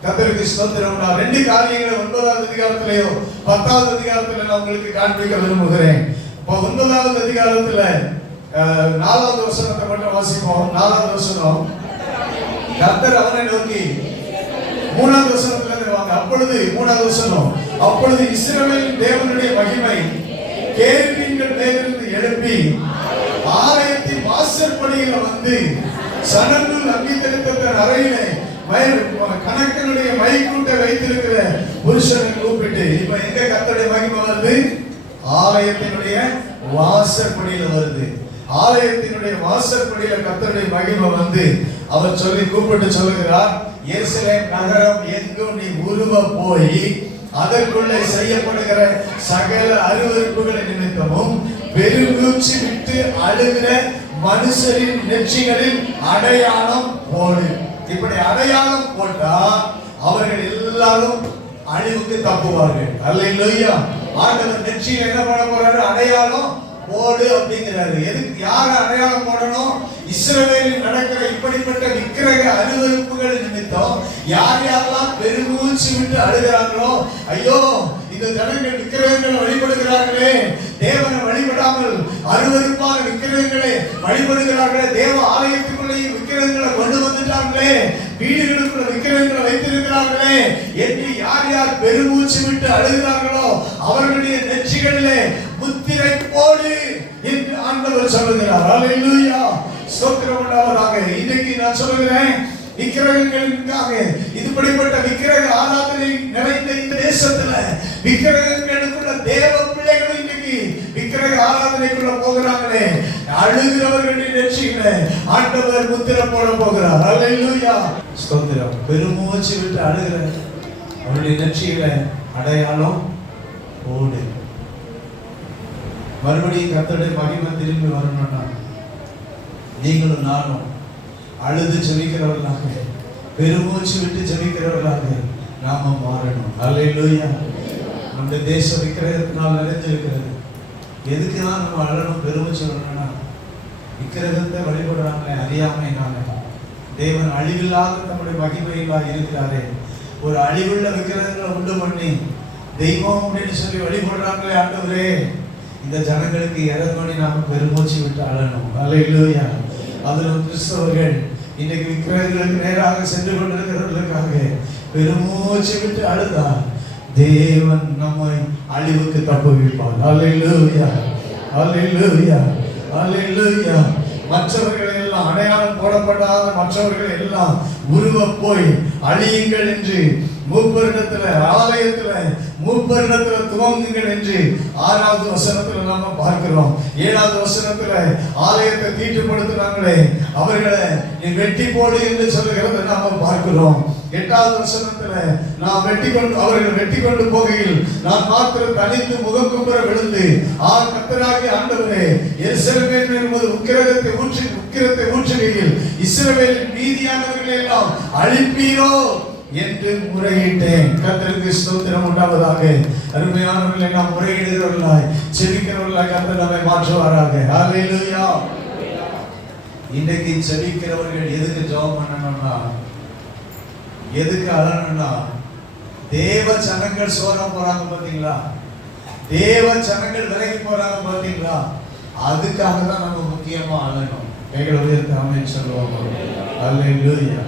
கர்த்தருக்கு ஸ்தோத்திரம். நான் 2 காரியங்களை 9வது அதிகாரத்திலேயோ 10வது அதிகாரத்திலே நான் உங்களுக்கு காண்பிக்க விரும்புகிறேன். இப்போ 9வது அதிகாரத்துல 4வது வசனத்தை மட்டும் வாசிப்போம். 4வது வசனம், கர்த்தர் அவனை நோக்கி 3வது வசனத்துல இருந்து வாங்க. அப்பொழுது 3வது வசனம், அப்பொழுது இஸ்ரவேலின் தேவனுடைய மகிமை கேருபீன்கள் மேலிருந்து எழுப்பி ஆலயத்தின் வாசற்படியில் வந்து சணல் அங்கீகரித்த அறையிலே கணக்கனுடைய மைக்கூட்டை வைத்திருக்கிற புருஷனை கூப்பிட்டு, இப்ப எங்க கர்த்தருடைய மகிமை வருது? ஆலயத்தினுடைய வாசற்படியில வருது. ஆலயத்தினுடைய வாசற்படியில கர்த்தருடைய மகிமை வந்து அவர் சொல்லி கூப்பிட்டு சொல்லுகிறார், எருசலேம் நகரம் எங்கும் நீ உருவ போய் அதற்குள்ளே செய்யப்படுகிற சகல அருவருப்புகளை நிமித்தமும் பெருமூச்சு விட்டு அழுகிற மனுஷரின் நெற்றிகளில் அடையாளம் போடு. இப்படி அடையாளம் போட்டா அவர்கள் எல்லாரும் அழிவுக்கு தப்புவார்கள். அல்லேலூயா. ஆண்டவர் நெற்றியில் என்ன பண்ண போறாரு? அடையாளம் போடு அப்படிங்கிறாரு. எதுக்கு? யார அடையாளம் போடணும்? இஸ்ரவேலில் நடக்கிற இப்படிப்பட்ட விக்கிரக அருவருப்புகள் நிமித்தம் யார் யாரெல்லாம் பெருமூச்சு விட்டு அழுகிறாங்களோ, ஐயோ இந்த ஜனங்கள் விக்கிரகங்களை வழிபடுகிறார்களே, தேவனை வழிபடாமல் அருவருப்பான விக்கிரகங்களை வழிபடுகிறார்களே, தேவ ஆலயத்துக்குள்ளே விக்கிரகங்களை கொண்டு வந்துட்டாங்களே, வீடுகளுக்குள்ள விக்கிரகங்களை வைத்திருக்கிறார்களே என்று யார் யார் பெருமூச்சு விட்டு அழுகிறார்களோ அவர்களுடைய நெற்றிகளிலே முத்திரை போடு என்று ஆண்டவர் சொல்லுகிறார். அல்லேலூயா. ஸ்தோத்திரம் உண்டாவதாக. இன்னைக்கு நான் சொல்லுகிறேன், விக்கிரகங்களுக்காக இதுபடிப்பட்ட விக்கிரக ஆராதனை நிறைந்த இந்த தேசத்துல விக்கிரகங்களுக்குள்ள தேவ பிள்ளைகள் இன்னைக்கு விக்கிரக ஆராதனைக்குள்ள போகிறாங்களே, அழுகிறவர்களுடைய நெற்றிகளை ஆண்டவர் முத்திரை போட போகிறார். அல்லேலூயா. ஸ்தோத்திரம். பெருமூச்சு விட்டு அழுகிற அவருடைய நெற்றிகளை அடையாளம் போடு. மறுபடியும் கர்த்தருடைய மகிமை திரும்பி வரணும்னா நீங்களும் நானும் அழுது ஜெபிக்கிறவர்களாக, பெருமூச்சு விட்டு ஜெபிக்கிறவர்களாக நாம மாறணும். அல்லேலூயா. நம்முடைய தேசம் விக்கிரகத்தினால் நிறைஞ்சிருக்கிறது. எதுக்கு தான் நம்ம அழணும், பெருமூச்சு வரணும்னா விக்கிரகத்தை வழிபடுறாங்க அறியாமைனால. தேவன் அழிவில்லாத நம்முடைய மகிமையிலா இருக்கிறாரே, ஒரு அழிவுள்ள விக்கிரகங்களை உண்டு பண்ணி தெய்வம் அப்படின்னு சொல்லி வழிபடுறாங்களே, ஆண்டவரே இந்த ஜனங்களுக்கு இறங்கி நாம பெருமூச்சு விட்டு அழணும். அல்லேலூயா. அதுல கிறிஸ்தவர்கள் இன்னைக்கு விக்கிரகங்களுக்கு நேராக சென்று கொண்டிருக்கிறவர்களுக்காக பெருமூச்சு விட்டு அழுதா தேவன் நம்மை அழிவுக்கு தப்புவிப்பார். அல்லேலூயா. அல்லேலூயா. அல்லேலூயா. மற்றவர்கள் எல்லாம் அடையாளம் போடப்படாத மற்றவர்கள் எல்லாம் உருவ போய் அழியுங்கள் என்று மூப்பரிடத்துல ஆலயத்துல மூப்பரிடத்துல துவங்குங்கள் என்று 6வது வசனத்துல நாம பார்க்கிறோம். 7வது வசனத்துல ஆலயத்தை தீட்டுப்படுத்துறாங்களே அவர்களை நீ வெட்டி போடு என்று சொல்லுகிறத நாம பார்க்கிறோம். 8வது வசனத்துல நான் அவர்கள் வெட்டி கொண்டு போகையில் நான் மாத்திரம் தனித்து முகங்குப்புற விழுந்து கர்த்தராகிய ஆண்டவரே எருசலேமின் மேல் உமது உக்கிரத்தை ஊற்றுகையில் இஸ்ரவேலின் மீதியானவர்களை எல்லாம் அழிப்பீரோ என்று முறையிட்டேன். கர்த்தருக்கு ஸ்தோத்திரம் உண்டாவதாக. அருமையானவர்களை நாம் முறையிடுகிறவர்களாய் செபிக்கிறவர்களாய் கர்த்தர் நம்மை மாற்றுவாராக. அல்லேலூயா. இன்னைக்கு செபிக்கிறவர்கள் எதுக்கு ஜெபம் பண்ணணும்னா, எதுக்கு அழணும்னா, தேவ ஜனங்கள் சோர போறாங்க பாத்தீங்களா? தேவ ஜனங்கள் விலகி போறாங்க பாத்தீங்களா? அதுக்காக தான் நம்ம முக்கியமா அழணும். கைகளை உயர்த்தி ஆமென் சொல்லுவாங்க. அல்லேலூயா.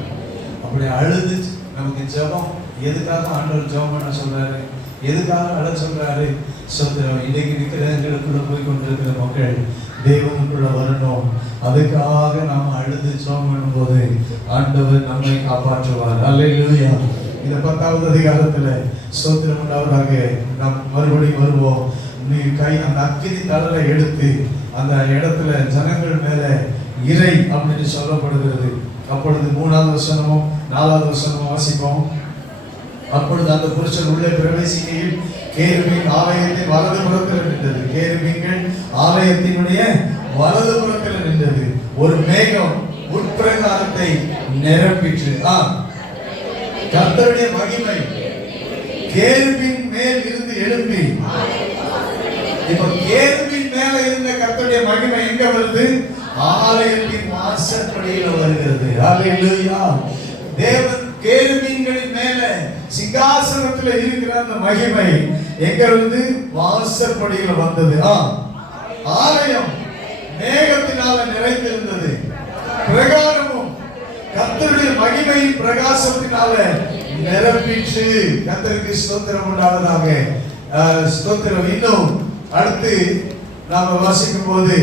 அப்படி அழுது நமக்கு ஜெபம் எதுக்காக ஆண்டவர் ஜெபம் பண்ண சொல்றாரு, எதுக்காக அழ சொல்றாரு? சொல்றோம் இன்னைக்கு இருக்கிற எங்களுக்குள்ள போய் கொண்டிருக்கிற மக்கள் தேவனுக்குள்ள வரணும். அதுக்காக நாம் அழுது ஜெபம் பண்ணும்போது ஆண்டவர் நம்மை காப்பாற்றுவார். அல்லேலூயா. இந்த 10வது அதிகாரத்துல ஸ்தோத்திரம் உண்டாவதாக. நாம் மறுபடியும் வருவோம். நீ கை அந்த அக்கினி தழலை எடுத்து அந்த இடத்துல ஜனங்கள் மேல இறை அப்படின்னு சொல்லப்படுகிறது. அப்பொழுது 3வது வசனமும் 4வது வசனமும் வாசிப்போம். அப்பொழுது அந்த புருஷன் உள்ளே பிரவேசிக்கையில் கேருபீன் ஆலயத்தின் வலது புறத்தில் நின்றது. கேருபீன்கள் ஆலயத்தினுடைய வலது புறத்தில் நின்றது. ஒரு மேகம் உட்பிரகாரத்தை நிரப்பிற்று. கர்த்தருடைய மகிமை கேருபீன் மேல் இருந்து எழும்பி, இப்ப கேருபீன் மேல இருந்த கர்த்தருடைய மகிமை எங்க வருது? ஆலயத்தின் வாசற்படியில வருகிறது. அல்லேலூயா. தேவன் கேருபீன்களின் மேல சிங்காசனத்துல இருக்கிற அந்த மகிமை எங்க இருந்து? வாசற்படியில வந்தது. ஆலயம் மேகத்தினால நிறைந்திருந்தது. பிரகாரமும் கர்த்தருடைய மகிமையின் பிரகாசத்தினால நிரப்பிற்று. கர்த்தருக்கு ஸ்தோத்திரம் உண்டாவதாக. ஸ்தோத்திரம். இன்னும் அடுத்து நாம வாசிக்கும் போது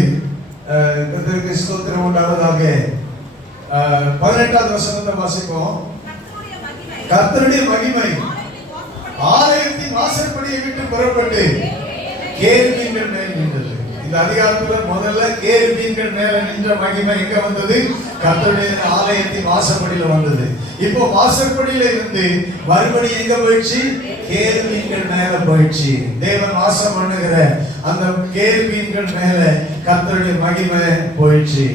கர்த்தருக்கு ஸ்தோத்திரம் உண்டாவதாக. 18வது வசனத்தை வாசிப்போம். கர்த்தருடைய மகிமை ஆலயத்தின் வாசற்படியை விட்டு புறப்பட்டு கேருபீன்கள் மேல் நின்றது. இந்த அதிகாரத்துல முதல்ல கேருபீன்கள் மேல நின்ற மகிமை எங்க வந்தது? கர்த்தருடைய ஆலயத்தின் வாசற்படியில வந்தது. இப்போ வாசற்படியில இருந்து மறுபடியும் எங்க போயிடுச்சு? கேருபீன்கள் மேல போயிடுச்சு. தேவன் வாசம் பண்ணுகிற அந்த கேருபீன்கள் மேல கர்த்தருடைய மகிமை போயிடுச்சு.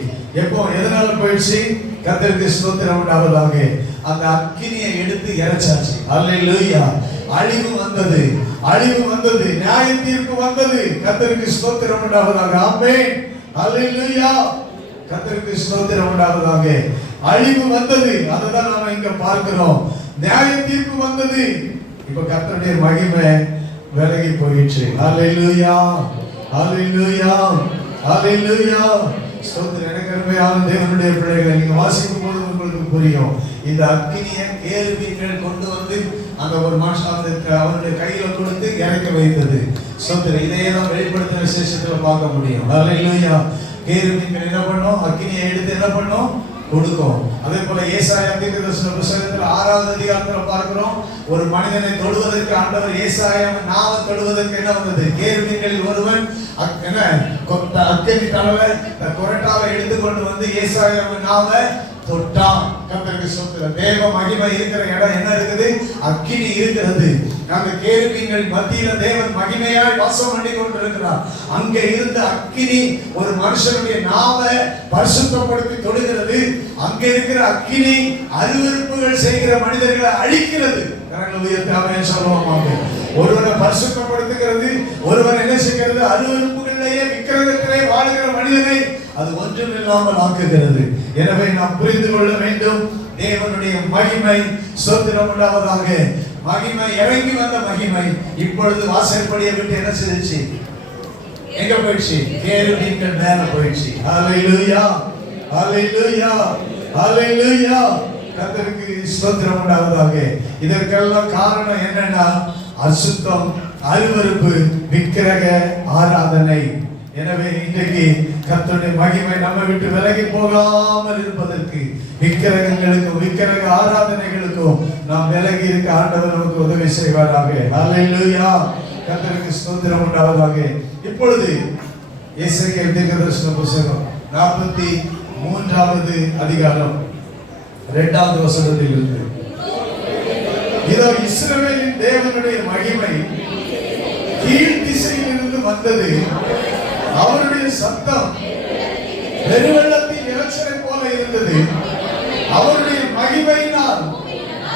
எப்போ எதனால போயிடுச்சு? கர்த்தருக்கு ஸ்தோத்திரம் உண்டாவதாக. அந்த அக்கினியை எடுத்து இறைச்சாச்சு. அல்லேலூயா. அழிவு வந்தது, அழிவு வந்தது, நியாய தீர்ப்பு வந்தது. கர்த்தருக்கு ஸ்தோத்திரம் உண்டாவதாக. ஆமென். அல்லேலூயா. கர்த்தருக்கு ஸ்தோத்திரம் உண்டாவதாக. அழிவு வந்தது, அதுதான் நாம இங்க பார்க்கிறோம். நியாய தீர்ப்பு வந்தது. இப்ப கர்த்தருடைய மகிமை விலகி போயிடுச்சு. அல்லேலூயா. அல்லேலூயா. அல்லேலூயா. ஸ்தோத்திரம். எனக்கு அருமையான தேவனுடைய பிள்ளைகளை நீங்க வாசிக்கும் போது உங்களுக்கு புரியும். இந்த அக்கினியை கேருபீன்கள் கொண்டு வந்து அந்த ஒரு மனுஷன் அவருடைய கையில கொடுத்து இறக்க வைத்தது. ஸ்தோத்திரம். இதையே தான் வெளிப்படுத்தின விசேஷத்துல பார்க்க முடியும். அல்லேலூயா. கேருபீன்கள் என்ன பண்ணும்? அக்கினியை எடுத்து என்ன பண்ணும்? கொடுக்கும். அதே போல ஏசாயா தீர்க்கதரிசன புத்தகத்துல 6வது அதிகாரத்துல பார்க்கிறோம். ஒரு மனிதனை தொடுவதற்கு ஆண்டவர் ஏசாயா நாவை தொடுவதற்கு என்ன வந்தது? கேருபீன்களில் ஒருவன் என்ன அக்கினி தழலை கொரட்டாவை எடுத்துக்கொண்டு வந்து ஏசாயா நாவை தொட்டான். கர்த்தருக்கு ஸ்தோத்திரம். தேவ மகிமை இருக்கிற இடம் என்ன இருக்குது? அக்கினி இருக்கிறது. அந்த கேருபீன்கள் மத்தியில தேவன் மகிமையாய் வாசம் பண்ணி கொண்டிருக்கிறார். அங்க இருந்த அக்கினி ஒரு மனுஷனுடைய நாவை பரிசுத்தப்படுத்தி தொடுகிறது. அங்க இருக்கிற அக்கினி அருவருப்புகள் செய்கிற மனிதர்களை அழிக்கிறது. ஒருவனை பரிசுத்தப்படுத்துகிறது, ஒருவன் என்ன செய்கிறது? அருவருப்புகளிலேயே விக்கிரகத்திலே வாழ்கிற மனிதனை அது ஒன்றும் இல்லாமல் ஆக்குகிறது. எனவே நாம் புரிந்து கொள்ள வேண்டும், தேவனுடைய மகிமை ஸ்தோத்திரம் உண்டாவதாக. மகிமை இறங்கி வந்த மகிமை இப்பொழுது வாசற்படியை விட்டு என்ன செய்துச்சு? எங்க போயிடுச்சு? கேருபீன்கள் மேல போயிடுச்சு. அல்லேலூயா. அல்லேலூயா. அல்லேலூயா. கர்த்தருக்கு ஸ்தோத்திரம் உண்டாவதாக. இதற்கெல்லாம் காரணம் என்னன்னா அசுத்தம், அருவருப்பு, விக்கிரக ஆராதனை. எனவே இன்றைக்கு கர்த்தருடைய மகிமை நம்ம விட்டு விலகி போகாமல் இருப்பதற்கு விக்கிரகங்களுக்கும் விக்கிரக ஆராதனைகளுக்கும் நாம் விலகி இருக்க ஆண்டவர் நமக்கு உதவி செய்வாராக. அல்லேலூயா. கர்த்தருக்கு ஸ்தோத்திரம் உண்டாவதாக. இப்பொழுது எசேக்கியேல் தீர்க்கதரிசன புத்தகம் 43வது அதிகாரம் 2வது வசனத்தில் இருந்து, இதோ இஸ்ரவேலின் தேவனுடைய மகிமை கீழ் திசையிலிருந்து வந்தது. அவருடைய சத்தம் பெருவெள்ளத்தின் இரைச்சலை போல இருந்தது. அவருடைய மகிமையினால்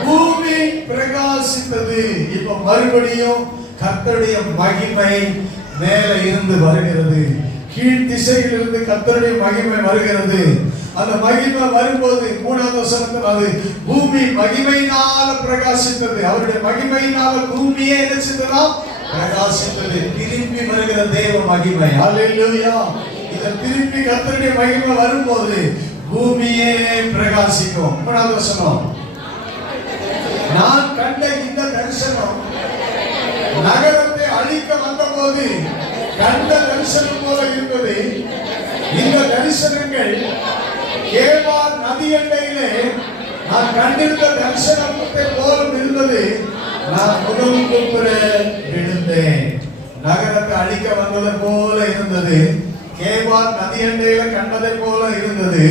பூமி பிரகாசித்தது. இப்ப மறுபடியும் கர்த்தருடைய மகிமை மேல இருந்து வருகிறது. கீழ் திசையிலிருந்து கர்த்தருடைய மகிமை வருகிறது. அந்த மகிமை வரும்போது 3வது வசனத்தில் அது பூமி மகிமையினால பிரகாசித்தது. அவருடைய மகிமையினால பூமியே என்ன செய்ததா? பிரகாசித்தது. திரும்பி வருகிற தேவ மகிமை. ஹல்லேலூயா. இந்த திரும்பி கர்த்தருடைய மகிமை வரும்போது பூமியே பிரகாசிக்கும். மூணாவது வசனம், நான் கண்ட இந்த தரிசனம் நகரத்தை அழிக்க வந்தபோது கண்ட தரிசனம் போல இருந்தது. இந்த தரிசனங்கள் கேபார் நதி எல்லையிலே நான் கண்டிருந்த தரிசனத்தை போலும் இருந்தது. நான் முகம் குப்புற விழுந்தேன். நகரத்தை அழிக்க வந்தது போல இருந்தது. கேபார் நதி எல்லையில கண்டதை போல இருந்தது.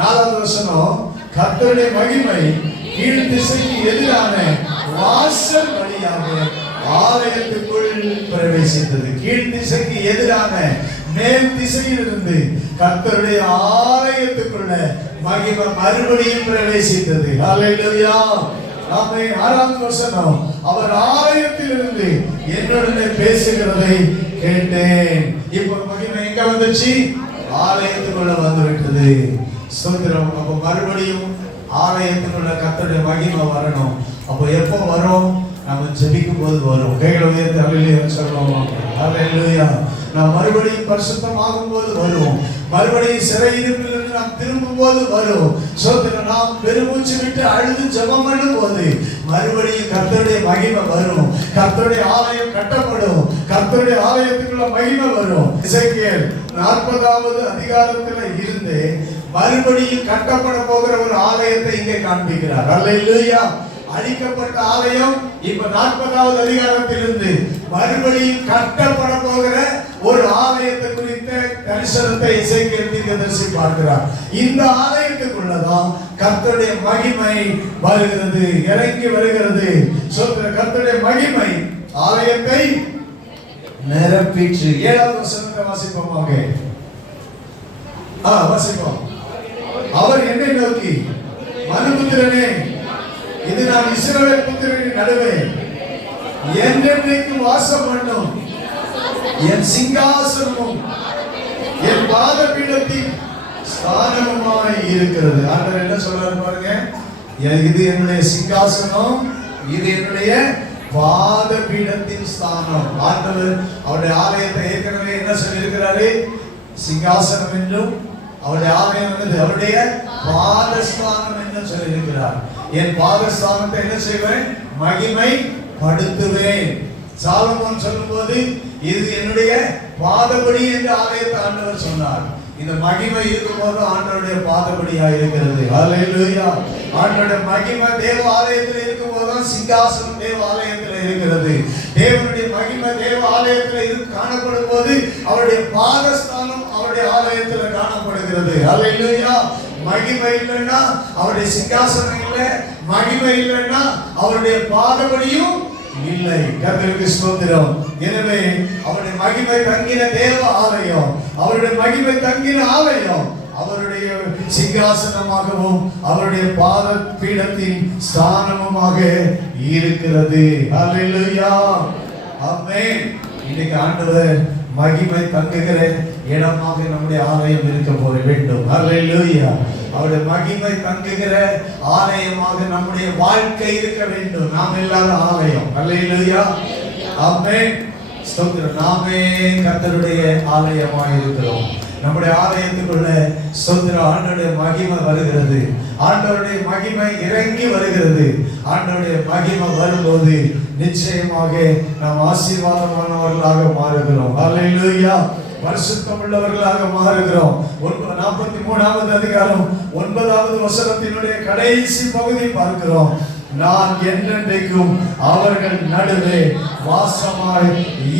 நாலாவது வசனம், கர்த்தருடைய மகிமை கீழ் திசைக்கு எதிரான வாசல் வழியாக ஆலயத்துக்குள் பிரவேசித்தது. கீழ் திசைக்கு எதிரான மேல் திசையில் இருந்து கர்த்தருடைய ஆலயத்துக்குள்ள மகிமை மறுபடியும் பிரவேசித்தது. ஹல்லேலூயா. ஆமென். ஆறாவது வசனம், அவர் ஆலயத்தில் இருந்து என்னுடனே பேசுகிறதை கேட்டேன். இப்போ மகிமை எங்க வந்துச்சு? ஆலயத்துக்குள்ள வந்துவிட்டது. ஸ்தோத்திரம். அப்ப மறுபடியும் ஆலயத்துக்குள்ள கர்த்தருடைய மகிமை வரணும். அப்போ எப்போ வரும்? நம்ம ஜெபிக்கும் போது வரும். கைகளை உயர்த்தி ஹல்லேலூயா சொல்லுவோம். ஹல்லேலூயா. நாம் மறுபடியும் பரிசுத்தமாகும் போது வரும். மறுபடியும் சிறையிருப்பிலிருந்து நாம் திரும்பும் போது வரும். ஸ்தோத்திரம். நாம் பெருமூச்சு விட்டு அழுது ஜெபம் பண்ணும் போது மறுபடியும் கர்த்தருடைய மகிமை வரும். கர்த்தருடைய ஆலயம் கட்டப்படும். கர்த்தருடைய ஆலயத்துக்குள்ள மகிமை வரும். எசேக்கியேல் 40வது அதிகாரத்துல இருந்து மறுபடியும் கட்டப்பட போகிற ஒரு ஆலயத்தை இங்கே காண்பிக்கிறார். ஹல்லேலூயா. அழிக்கப்பட்ட ஆலயம் இப்ப 40வது அதிகாரத்திலிருந்து மறுபடியும் கட்டப்பட போகிற ஒரு ஆலயத்தை குறித்த தரிசனத்தை எசேக்கியேல் தீர்க்கதரிசி பார்க்கிறார். இந்த ஆலயத்துக்குள்ளதான் கர்த்தருடைய மகிமை வருகிறது, இறங்கி வருகிறது. கர்த்தருடைய மகிமை ஆலயத்தை நிரப்பிற்று. 7வது வசனத்தை வாசிப்போமாக. வாசிப்போம். அவர் என்னை நோக்கி, மனுபுத்திரனே, இது நான் இஸ்ரவேல் புத்திரரின் நடுவே என்றென்றைக்கும் வாசம் பண்ணும் என் சிங்காசனமும் என் பாதபீடத்தின் ஸ்தானமுமாய் இருக்கிறது. ஆண்டவர் என்ன சொல்றாரு பாருங்க. இது என்னுடைய சிங்காசனம், இது என்னுடைய பாதபீடத்தின் ஸ்தானம். ஆண்டவர் அவருடைய ஆலயத்தை ஏற்கனவே என்ன சொல்லி இருக்கிறாரு? சிங்காசனம் என்றும் அவருடைய ஆலயம் என்னது? அவருடைய பாதஸ்தானம் என்று சொல்லி இருக்கிறார். என் பாதஸ்தானத்தை என்ன செய்வேன்? மகிமை படுத்துவேன். சாலமோன் சொல்லும்போது இது என்னுடைய பாதபடி என்று ஆலயத்தை ஆண்டவர் சொன்னார். இந்த மகிமை இருக்கும்போது ஆண்டவருடைய பாதபடியா இருக்கிறது. ஹல்லேலூயா. ஆண்டவருடைய மகிமை தேவ ஆலயத்தில் இருக்கும்போது சிங்காசனம் தேவ ஆலயத்தில் இருக்கிறது. தேவனுடைய மகிமை தேவ ஆலயத்தில் காணப்படும் போது அவருடைய பாதஸ்தானம் அவருடைய ஆலயத்தில் காணப்படுகிறது. ஹல்லேலூயா. மகிமை இல்லைன்னா அவருடைய சிங்காசனம் இல்லை, மகிமை இல்லைன்னா அவருடைய பாதபடியும் இல்லை. கர்த்தருக்கு ஸ்தோத்திரம். எனவே அவருடைய மகிமை தங்கின தேவ ஆலயம், அவருடைய மகிமை தங்கின ஆலயம் அவருடைய சிங்காசனமாகவும் அவருடைய பாத பீடத்தின் ஸ்தானமுமாக இருக்கிறது. ஹல்லேலூயா. ஆமென். இன்னைக்கு ஆண்டவர் மகிமை தங்குகிற இடமாக நம்முடைய ஆலயம் இருக்க போக வேண்டும். ஹல்லேலூயா. அவருடைய மகிமை தங்குகிற ஆலயமாக நம்முடைய வாழ்க்கை இருக்க வேண்டும். நாம் எல்லாரும் ஆலயம். ஹல்லேலூயா. ஆமென். ஸ்தோத்திரம். நாமே கர்த்தருடைய ஆலயமாக இருக்கிறோம். நம்முடைய ஆலயத்துக்குள்ள ஸ்தோத்திரம் ஆண்டவருடைய மகிமை வருகிறது. ஆண்டவருடைய மகிமை இறங்கி வருகிறது. ஆண்டவருடைய மகிமை வரும்போது நிச்சயமாக நாம் ஆசீர்வாதமானவர்களாக மாறுகிறோம். ஹல்லேலூயா. பரிசுத்தம் உள்ளவர்களாக மாறுகிறோம். 43வது அதிகாரம் 9வது வசனத்தினுடைய கடைசி பகுதி பார்க்கிறோம். நான் என்றென்றைக்கும் அவர்கள் நடுவே வாசமாய்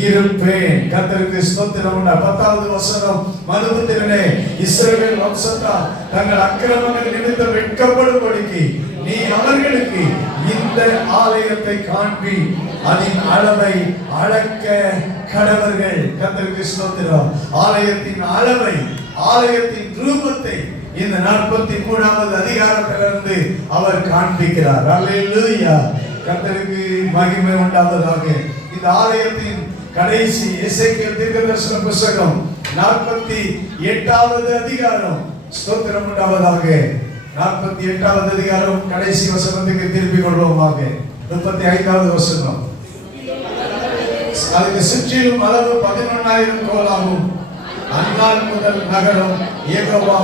இருப்பேன். கர்த்தருக்கு ஸ்தோத்திரம். 10வது வசனம், மனுபுத்திரனே, இஸ்ரவேல் வம்சத்தார் தங்கள் அக்கிரமங்கள் நிமித்தம் வெட்கப்படும்படிக்கு நீ அவர்களுக்கு இந்த ஆலயத்தை காண்பி, அதன் அளவை அளக்க கடவர்கள். கர்த்தருக்கு ஸ்தோத்திரம். ஆலயத்தின் அளவை, ஆலயத்தின் ரூபத்தை இந்த 43வது அதிகாரத்திலிருந்து அவர் காண்பிக்கிறார். அல்லேலூயா. கர்த்தருக்கு மகிமை உண்டாவதாக. இந்த ஆலயத்தின் கடைசி எசேக்கியேல் தீர்க்கதரிசன புத்தகம் 48வது அதிகாரம். ஸ்தோத்திரம் உண்டாவதாக. 48வது அதிகாரம் கடைசி வசனத்துக்கு திருப்பிக் கொள்வோமாக. 35வது வசனம். அதுக்கு சுற்றிலும் அளவு 11,000 கோலாகும். அந்நாள் முதல் நகரம் யெகோவா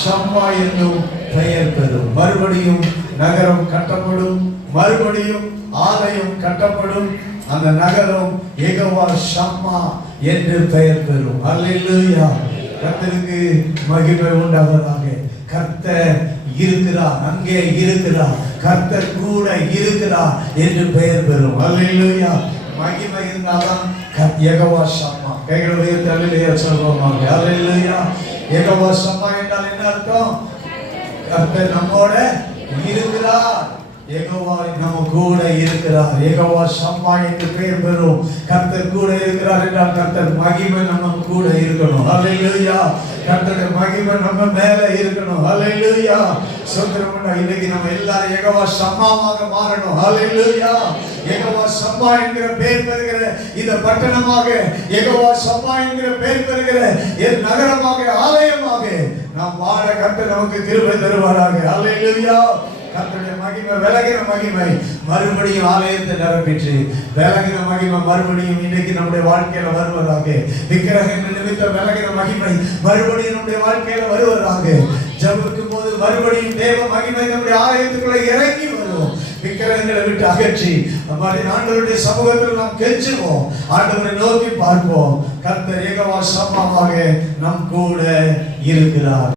ஷம்மா என்னும் பெயர் பெறும். மறுபடியும் நகரம் கட்டப்படும், மறுபடியும் ஆலயம் கட்டப்படும். அந்த நகரம் யெகோவா ஷம்மா என்று பெயர் பெறும். அல்லேலூயா. கர்த்தருக்கு மகிமை உண்டாவதாக. கர்த்தர் இருக்கிறார், அங்கே இருக்கிறார், கர்த்தர் கூட இருக்கிறார் என்று பெயர் பெறும். அல்லேலூயா. மகிமை இருந்தால்தான் யெகோவா ஷம்மா. கைகளை உயர்த்தி அல்லேலூயா சொல்வோமாக. அல்லேலூயா. யெகோவா ஷம்மா என்றால் என்ன அர்த்தம்? கர்த்தர் நம்மோட இருக்கிறார், யெகோவா நம்ம கூட இருக்கிறார். யெகோவா ஷம்மா என்று பெயர் பெறும். கர்த்தர் கூட இருக்கிறார் என்றால் கர்த்தர் மகிமை நம்ம கூட இருக்கணும். அல்லேலூயா. கர்த்தருடைய மகிமை நம்ம மேல இருக்கணும். அல்லேலூயா. சோதரமண்ணா, இன்னைக்கு நம்ம எல்லாரும் யெகோவா ஷம்மாவாக மாறணும். அல்லேலூயா. யெகோவா ஷம்மா என்கிற பெயர் பெறுகிற இந்த பட்டணமாக, யெகோவா ஷம்மா என்கிற பெயர் பெறுகிற என் நகரமாக, ஆலயமாக நாம் வாழ கர்த்தர் நமக்கு கிருபை தருவாராக. அல்லேலூயா. கர்த்தருடைய மகிமை, விலகின மகிமை மறுபடியும் ஆலயத்தை நிரப்பிற்று. விலகின மகிமை மறுபடியும் இன்னைக்கு நம்முடைய வாழ்க்கையில வருவதாக. விக்கிரகங்கள் நிமித்தம் விலகின மகிமை மறுபடியும் நம்முடைய வாழ்க்கையில வருவதாக. ஜெபிக்கும் போது மறுபடியும் தேவ மகிமை நம்முடைய ஆலயத்துக்குள்ள இறங்கி வரும். விக்கிரகங்களை விட்டு அகற்றி நம்முடைய ஆண்டவருடைய சமூகத்தில் நாம் கெஞ்சுவோம், ஆண்டவரை நோக்கி பார்ப்போம். கர்த்தர் யெகோவா ஷம்மாவாக நம் கூட இருக்கிறார்.